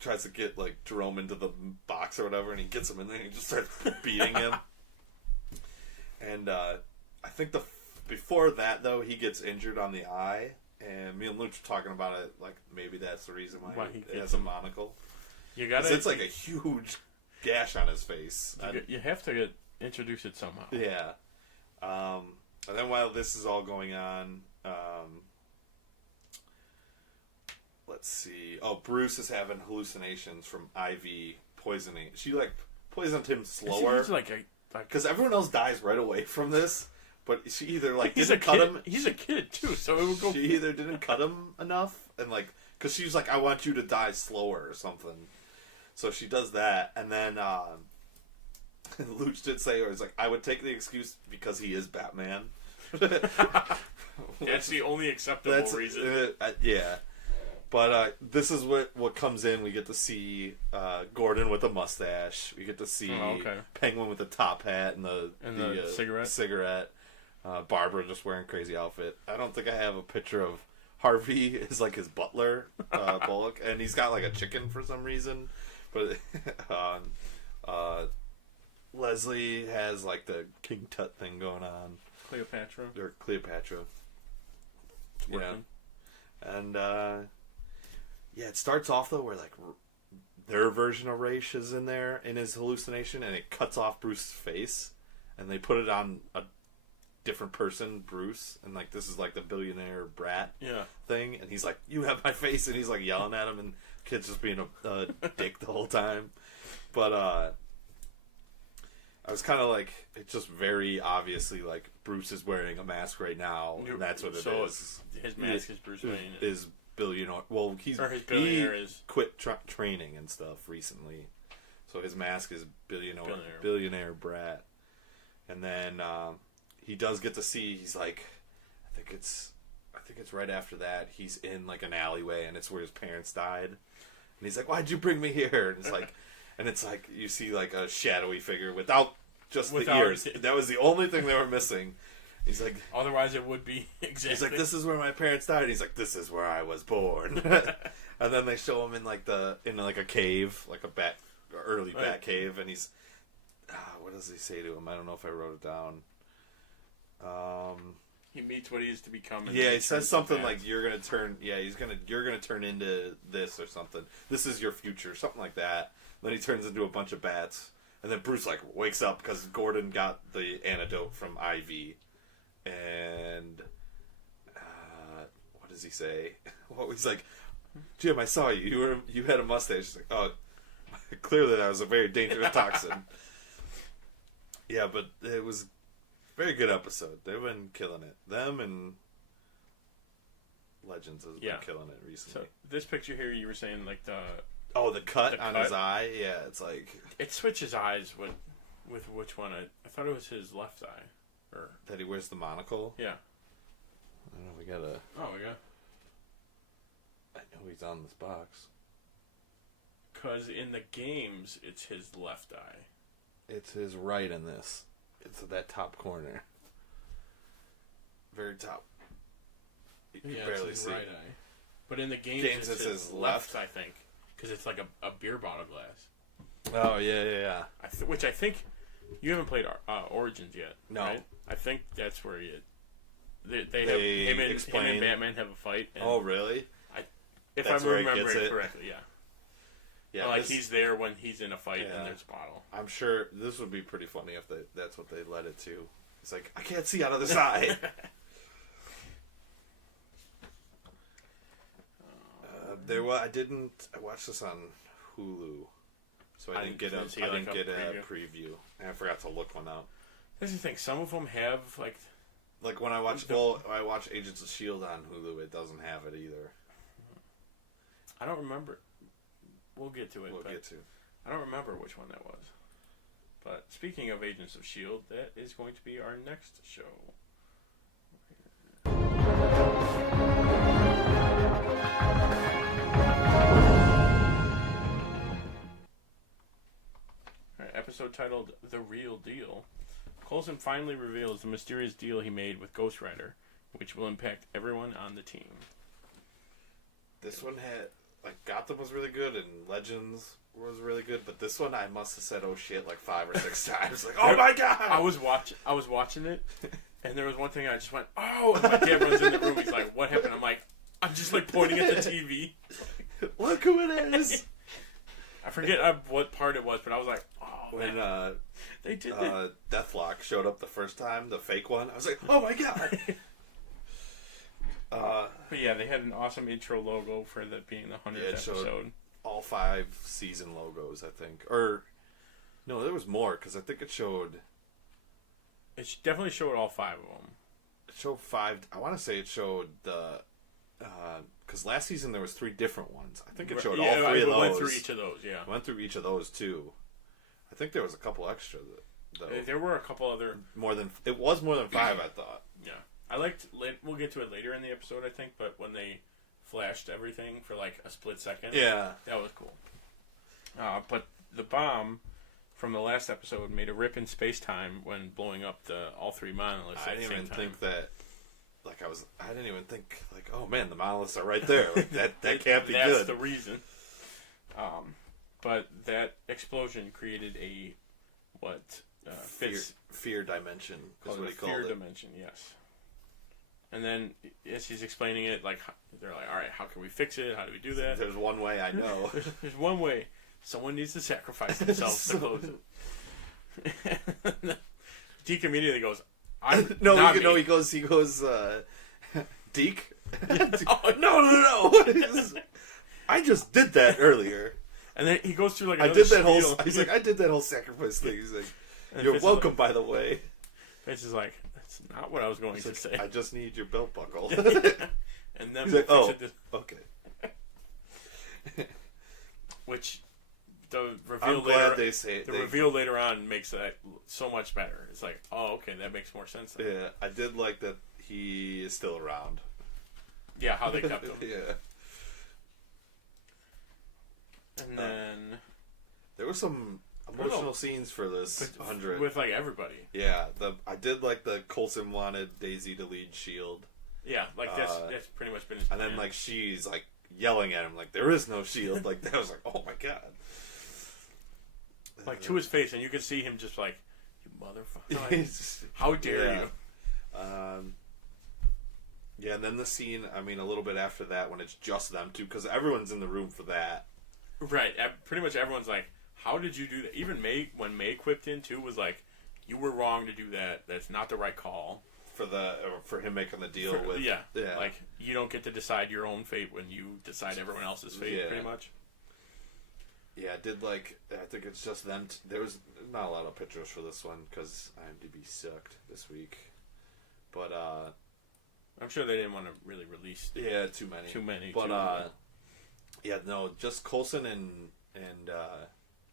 tries to get like Jerome into the box or whatever, and he gets him in there, and he just starts beating him. And I think before that, though, he gets injured on the eye, and me and Luke were talking about it, like, maybe that's the reason why he has a monocle. It's like a huge gash on his face. You have to introduce it somehow. Yeah. And then while this is all going on, let's see. Oh, Bruce is having hallucinations from Ivy poisoning. She like poisoned him slower. He's like because everyone else dies right away from this, but she either like didn't cut him. He's a kid too, so it would go. She either didn't cut him enough, and like because she was like, I want you to die slower or something. So she does that, and then Luch did say, or it's like, I would take the excuse because he is Batman. That's the only acceptable reason. Yeah. But this is what comes in. We get to see Gordon with a mustache. We get to see Penguin with a top hat and the cigarette. Barbara just wearing crazy outfit. I don't think I have a picture of Harvey is like his butler, Bullock, and he's got like a chicken for some reason. But Leslie has like the King Tut thing going on. Cleopatra. Yeah. And it starts off though where like their version of Raish is in there in his hallucination, and it cuts off Bruce's face, and they put it on a different person, Bruce, and like this is like the billionaire brat thing, and he's like, "You have my face," and he's like yelling at him, and kid's just being a dick the whole time. But I was kind of like, it's just very obviously like Bruce is wearing a mask right now, and that's what it is. His mask is Bruce Wayne. Is billionaire. Well, he quit training and stuff recently, so his mask is billionaire brat. And then he does get to see. He's like, I think it's right after that. He's in like an alleyway, and it's where his parents died. And he's like, "Why'd you bring me here?" And it's like. And it's like, you see like a shadowy figure without the ears. That was the only thing they were missing. He's like... Otherwise it would be exactly... He's like, "This is where my parents died." And he's like, "This is where I was born." And then they show him in like a cave, like a early bat cave. And he's... what does he say to him? I don't know if I wrote it down. He meets what he is to become. Yeah, he says something like, "You're gonna turn... Yeah, you're gonna turn into this or something. This is your future." Something like that. Then he turns into a bunch of bats, and then Bruce like wakes up because Gordon got the antidote from Ivy, and what does he say? Well, he's like, "Jim, I saw you. You had a mustache." He's like, "Oh, clearly that was a very dangerous toxin." Yeah, but it was a very good episode. They've been killing it. Them and Legends has been killing it recently. So this picture here, you were saying like the cut on his eye. Yeah, it's like it switches eyes with which one. I thought it was his left eye, or that he wears the monocle. Yeah. I don't know. We gotta. Oh yeah. I know he's on this box. Because in the games, it's his left eye. It's his right in this. It's that top corner. Very top. You barely see. Right eye. But in the games it's his left, I think. Because it's like a beer bottle glass. Oh, yeah. Which I think... You haven't played Origins yet, no. Right? I think that's where they have... Him and Batman have a fight. And oh, really? If I remember it correctly, yeah. Yeah, like he's there when he's in a fight and there's a bottle. I'm sure this would be pretty funny if that's what they led it to. It's like, I can't see out of the side. I watched this on Hulu, so I didn't get a preview, and I forgot to look one up. That's the thing. Some of them have like when I watch Agents of S.H.I.E.L.D. on Hulu, it doesn't have it either. I don't remember. We'll get to it. I don't remember which one that was. But speaking of Agents of S.H.I.E.L.D., that is going to be our next show. Episode titled The Real Deal. Coulson finally reveals the mysterious deal he made with Ghost Rider, which will impact everyone on the team. This one had, like, Gotham was really good and Legends was really good, but this one I must have said, "Oh shit," like 5 or 6 times. Like, oh my god! I was watching it, and there was one thing I just went, "Oh!" And my dad runs in the room. He's like, "What happened?" I'm like, I'm just like pointing at the TV. Look who it is! I forget what part it was, but I was like, "Oh when man." They did Deathlock showed up the first time, the fake one. I was like, "Oh my god!" But yeah, they had an awesome intro logo for that being the 100th episode. All 5 season logos, I think. Or, no, there was more, because I think it showed... It definitely showed all 5 of them. It showed 5... I want to say it showed the... Because last season there was 3 different ones. I think it showed all 3 of those. Went through each of those, yeah. Went through each of those, too. I think there was a couple extra, though. There were a couple other... It was more than 5, I thought. Yeah. I liked... We'll get to it later in the episode, I think, but when they flashed everything for, like, a split second... Yeah. That was cool. But the bomb from the last episode made a rip in space-time when blowing up all 3 monoliths at the same time. I didn't even think that... I didn't even think, oh man, the monoliths are right there. Like, that can't be good. That's the reason. But that explosion created a, fear dimension, is what he called it. Fear dimension, yes. And then, as he's explaining it, they're like, alright, how can we fix it? How do we do that? There's one way I know. There's one way. Someone needs to sacrifice themselves to close it. Deke immediately goes, he goes, Deke? Oh, no. I just did that earlier. And then he goes through I did that whole sacrifice thing. He's like, you're welcome, by the way. Fitz is like, that's not what I was going to say. I just need your belt buckle. And then he's like, okay. Which the reveal reveal later on makes that so much better. It's like, oh, okay, that makes more sense then. Yeah, I did like that he is still around. Yeah, how they kept him. Yeah. And then there were some emotional scenes for this 100 with everybody. Yeah, I did like the Coulson wanted Daisy to lead S.H.I.E.L.D. Yeah, that's pretty much been his plan. And then she's yelling at him there is no S.H.I.E.L.D. That was oh my god. To his face, and you can see him just you motherfucker. How dare you? Yeah, and then the scene, a little bit after that when it's just them two, because everyone's in the room for that. Right, pretty much everyone's like, how did you do that? Even May, when May quipped in too, was like, you were wrong to do that. That's not the right call. For him making the deal with... Yeah, you don't get to decide your own fate when you decide everyone else's fate, pretty much. Yeah, I did I think it's just them. There was not a lot of pictures for this one because IMDb sucked this week. But, I'm sure they didn't want to really release... Yeah, too many. But, yeah, no, just Coulson and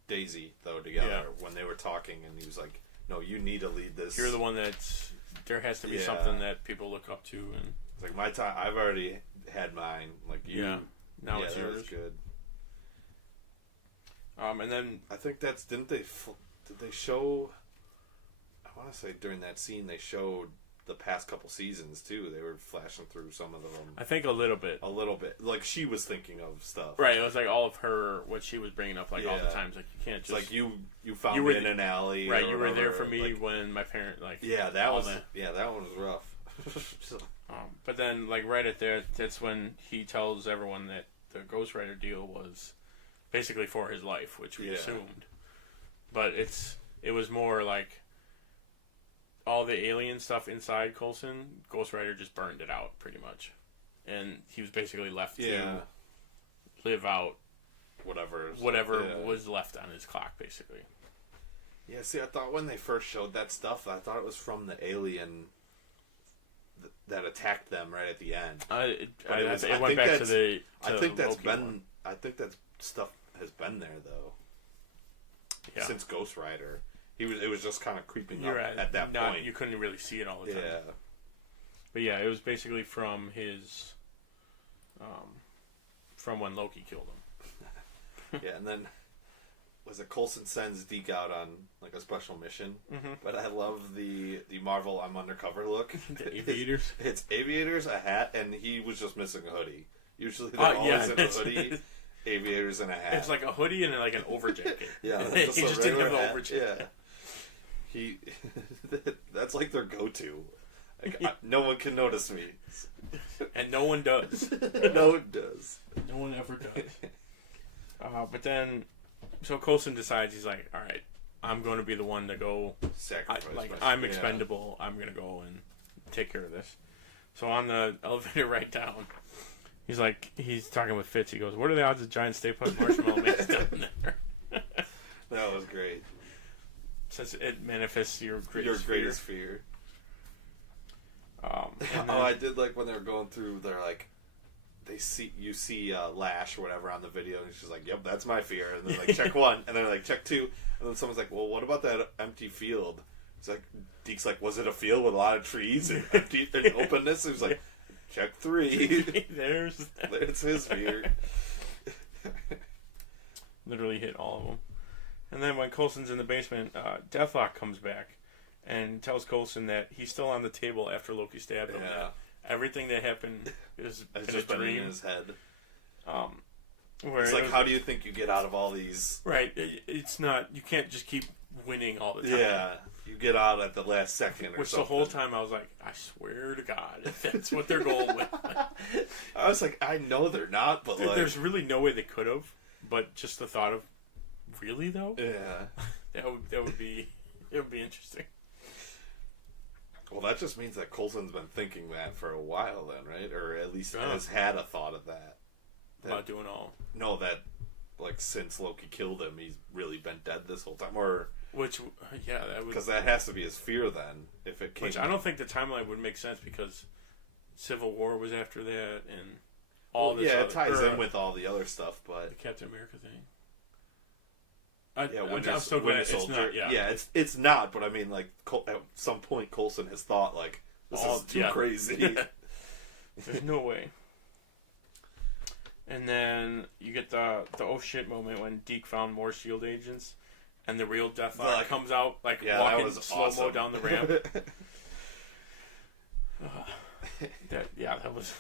Daisy, though, together when they were talking, and he was like, no, you need to lead this. You're the one there has to be something that people look up to. And it's like, my time, I've already had mine. Now it's yours. That was good. And then I think did they show, I want to say during that scene they showed the past couple seasons too. They were flashing through some of them. I think a little bit. She was thinking of stuff. Right. It was all of her, what she was bringing up all the times. You can't just... It's you found me in an alley. Right. You were there for me when my parent, Yeah, that one was rough. But then, right at there, that's when he tells everyone that the Ghost Rider deal was basically for his life, which we assumed. But it was more all the alien stuff inside Coulson, Ghost Rider just burned it out pretty much, and he was basically left to live out whatever was left on his clock, basically. Yeah, see, I thought when they first showed that stuff, I thought it was from the alien that attacked them right at the end. It went back to the. I think that's Loki been. one. I think that stuff has been there though. Yeah. Since Ghost Rider. It was just kind of creeping up at that point. You couldn't really see it all the time. Yeah. But yeah, it was basically from his... from when Loki killed him. Yeah, and then... Was it Coulson sends Deke out on a special mission? Mm-hmm. But I love the Marvel I'm undercover look. The aviators? It's aviators, a hat, and he was just missing a hoodie. Usually they're always in a hoodie. Aviators and a hat. It's like a hoodie and an overjacket. Yeah, he just didn't have the overjacket. Yeah. That's their go-to. No one can notice me, and no one does. No one does. No one ever does. But then, so Coulson decides he's like, all right, I'm going to be the one to go. Sacrifice. I'm expendable. I'm going to go and take care of this. So on the elevator right down, he's talking with Fitz. He goes, "What are the odds a giant Stay Puft Marshmallow makes down there?" That was great. Since it manifests your greatest fear. I did like when they were going through. They're like, you see Lash or whatever on the video, and she's like, "Yep, that's my fear." And then like check one, and then like check two, and then someone's like, "Well, what about that empty field?" It's like Deke's like, "Was it a field with a lot of trees and empty and openness?" It was like, check three. There's his fear. Literally hit all of them. And then when Coulson's in the basement, Deathlock comes back and tells Coulson that he's still on the table after Loki stabbed him. Yeah. Everything that happened is just been dream. in his head. Where it's like, how do you think you get out of all these? Right. It's not. You can't just keep winning all the time. Yeah. You get out at the last second. Which the whole time I was like, I swear to God, if that's what they're going with. I was like, I know they're not, but there's really no way they could have. But just the thought of, really though? Yeah. That would be interesting. Well, that just means that Coulson's been thinking that for a while then, right? Or at least has had a thought of that. About doing all. No, that, like, since Loki killed him, he's really been dead this whole time. Or... Which, yeah, that would... Because that has to be his fear then, if it came... Which I don't think the timeline would make sense, because Civil War was after that, and all this it ties in with all the other stuff, but... The Captain America thing. I'm so glad it's not, it's not, but I mean, like, at some point Coulson has thought, like, this is too crazy. There's no way. And then you get the oh shit moment when Deke found more S.H.I.E.L.D. agents, and the real Deathlock comes out, like, walking slow-mo down the ramp. That was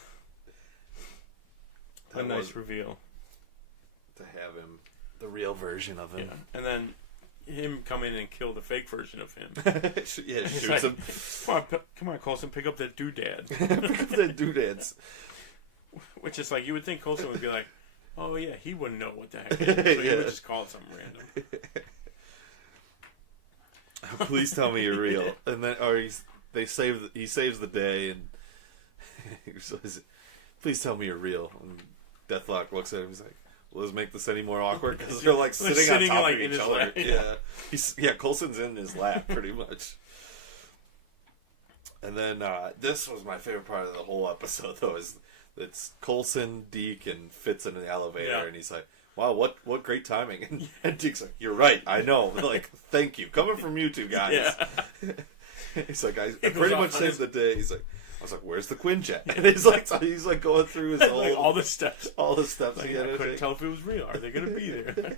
a nice reveal. To have him... The real version of him. Yeah. And then him come in and kill the fake version of him. Shoots like, him. Come on, Coulson, pick up that doodad. Pick up that doodads. Which is like, you would think Coulson would be like, oh yeah, he wouldn't know what the heck it is. So he would just call it something random. Please tell me you're real. And then, he saves the day, and he says, please tell me you're real. And Deathlock looks at him, he's like, will this make this any more awkward? Because they're like sitting on top of each other. Yeah. Coulson's in his lap pretty much. And then this was my favorite part of the whole episode, though, is it's Coulson, Deke, and Fitz in the elevator, and he's like, "Wow, what great timing!" And Deke's like, "You're right, I know. Like, thank you, coming from you two guys." Yeah. He's like, "I pretty much saved the day." He's like, I was like, "Where's the Quinjet?" And he's like going through his like all the steps. Like, I couldn't tell if it was real. Are they going to be there?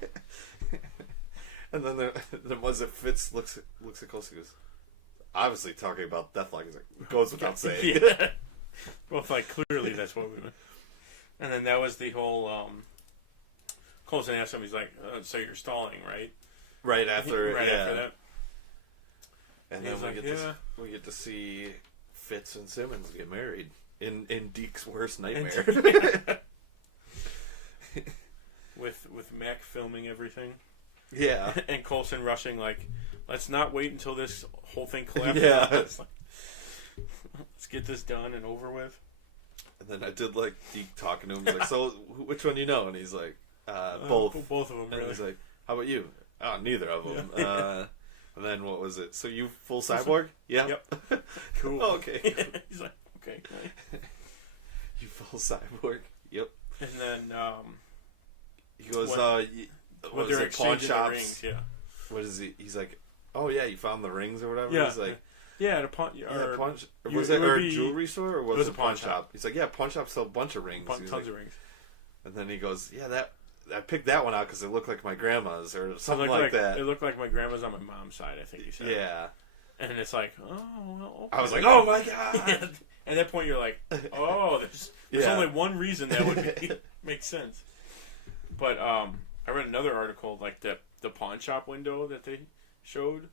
And then was it Fitz looks at Coulson, goes, obviously talking about Deathlock. He's like, goes without saying. Yeah. Well, like, clearly that's what we meant. And then that was the whole. Coulson asked him, he's like, "So you're stalling, right?" Right after that. And then we get to see Fitz and Simmons get married in Deke's worst nightmare. with Mac filming everything. Yeah. And Coulson rushing, like, let's not wait until this whole thing collapses. Yeah. Let's get this done and over with. And then I did like Deke talking to him. He's like, "So which one you know?" And he's like, "Both." Both of them. And really. he's like, "How about you?" "Oh, neither of them." Yeah. And then what was it? "So you full cyborg?" "Yeah." Yep. Cool. Oh, okay. He's like, "Okay." You full cyborg? Yep. And then he goes, what is it? Pawn shops. Rings, yeah. What is he? He's like, "Oh yeah, you found the rings or whatever." Yeah. He's like, "Yeah, at a pawn." Was it a jewelry store or was it a pawn shop? He's like, "Yeah, pawn shops sell a bunch of rings." Tons of rings. And then he goes, "Yeah, I picked that one out because it looked like my grandma's or something like that." It looked like my grandma's on my mom's side, I think he said. Yeah. And it's like, oh, well, okay. I was like, oh my God. Yeah. At that point, you're like, oh, there's only one reason that would make sense. But I read another article, like the pawn shop window that they showed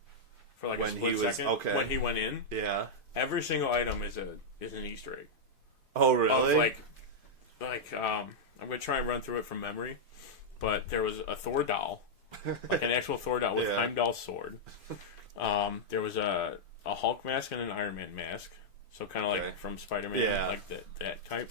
for like a split second. Okay. When he went in. Yeah. Every single item is an Easter egg. Oh, really? Of I'm going to try and run through it from memory. But there was a Thor doll, like an actual Thor doll with Heimdall's sword. There was a Hulk mask and an Iron Man mask. So kind of like from Spider-Man, like that type.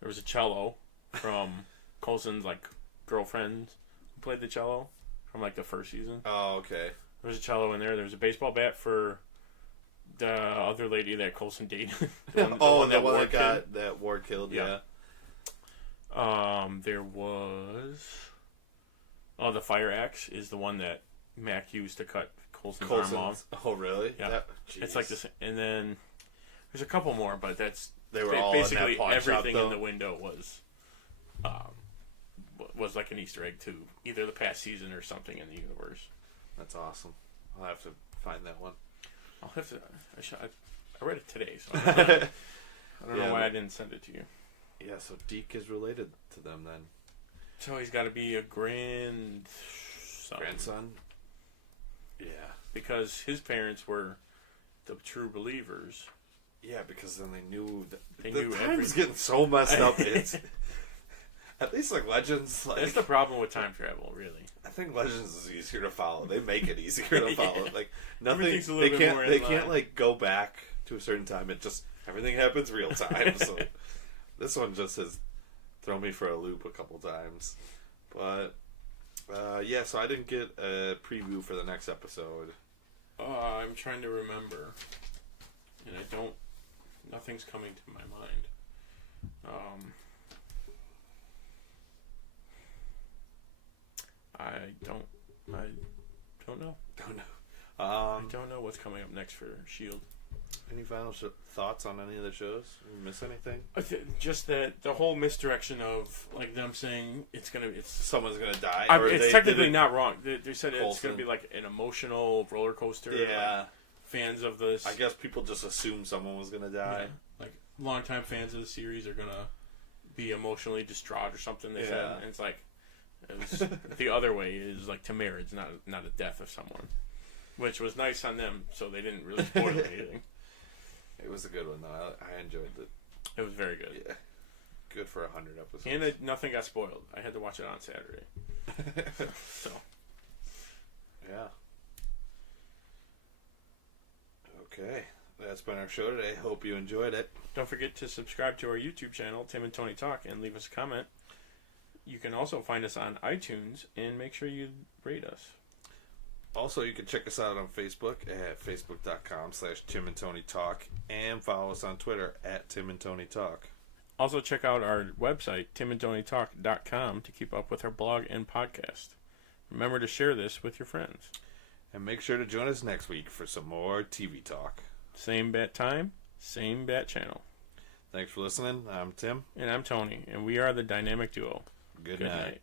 There was a cello from Coulson's like girlfriend who played the cello from like the first season. Oh, okay. There was a cello in there. There was a baseball bat for the other lady that Coulson dated. the one that Ward killed. Yeah. There was. Oh, the fire axe is the one that Mac used to cut Coulson's arm off. Oh, really? Yeah. It's like this, and then there's a couple more, but they were all basically in that pawn everything shop, in the window was like an Easter egg to either the past season or something in the universe. That's awesome. I'll have to find that one. I'll have to. I read it today, so I don't know why I didn't send it to you. Yeah, so Deke is related to them then. So he's got to be a grandson. Grandson? Yeah. Because his parents were the true believers. Yeah, because then they knew that they the knew time's getting so messed up. It's at least like Legends. Like, that's the problem with time travel, really. I think Legends is easier to follow. They make it easier to follow. Like nothing. They can't like go back to a certain time. It just everything happens real time. So this one just has thrown me for a loop a couple times. But yeah, so I didn't get a preview for the next episode. I'm trying to remember, and I don't. Nothing's coming to my mind. I don't know. I don't know what's coming up next for S.H.I.E.L.D. Any final thoughts on any of the shows? Did you miss anything? Just that the whole misdirection of like them saying someone's gonna die. It's technically not wrong. They said it's gonna be like an emotional roller coaster. Yeah. Like, fans of this, I guess people just assumed someone was gonna die. Yeah. Like longtime fans of the series are gonna be emotionally distraught or something. They said, and it's like it was the other way is like to marriage, not a death of someone, which was nice on them. So they didn't really spoil anything. It was a good one though. I enjoyed it. It was very good. Yeah, good for 100 episodes. And nothing got spoiled. I had to watch it on Saturday. So yeah. Okay, that's been our show today. Hope you enjoyed it. Don't forget to subscribe to our YouTube channel, Tim and Tony Talk, and leave us a comment. You can also find us on iTunes, and make sure you rate us. Also, you can check us out on Facebook at facebook.com/Tim and Tony Talk, and follow us on Twitter at Tim and Tony Talk. Also, check out our website, timandtonytalk.com, to keep up with our blog and podcast. Remember to share this with your friends. And make sure to join us next week for some more TV talk. Same bat time, same bat channel. Thanks for listening. I'm Tim. And I'm Tony, and we are the Dynamic Duo. Good night.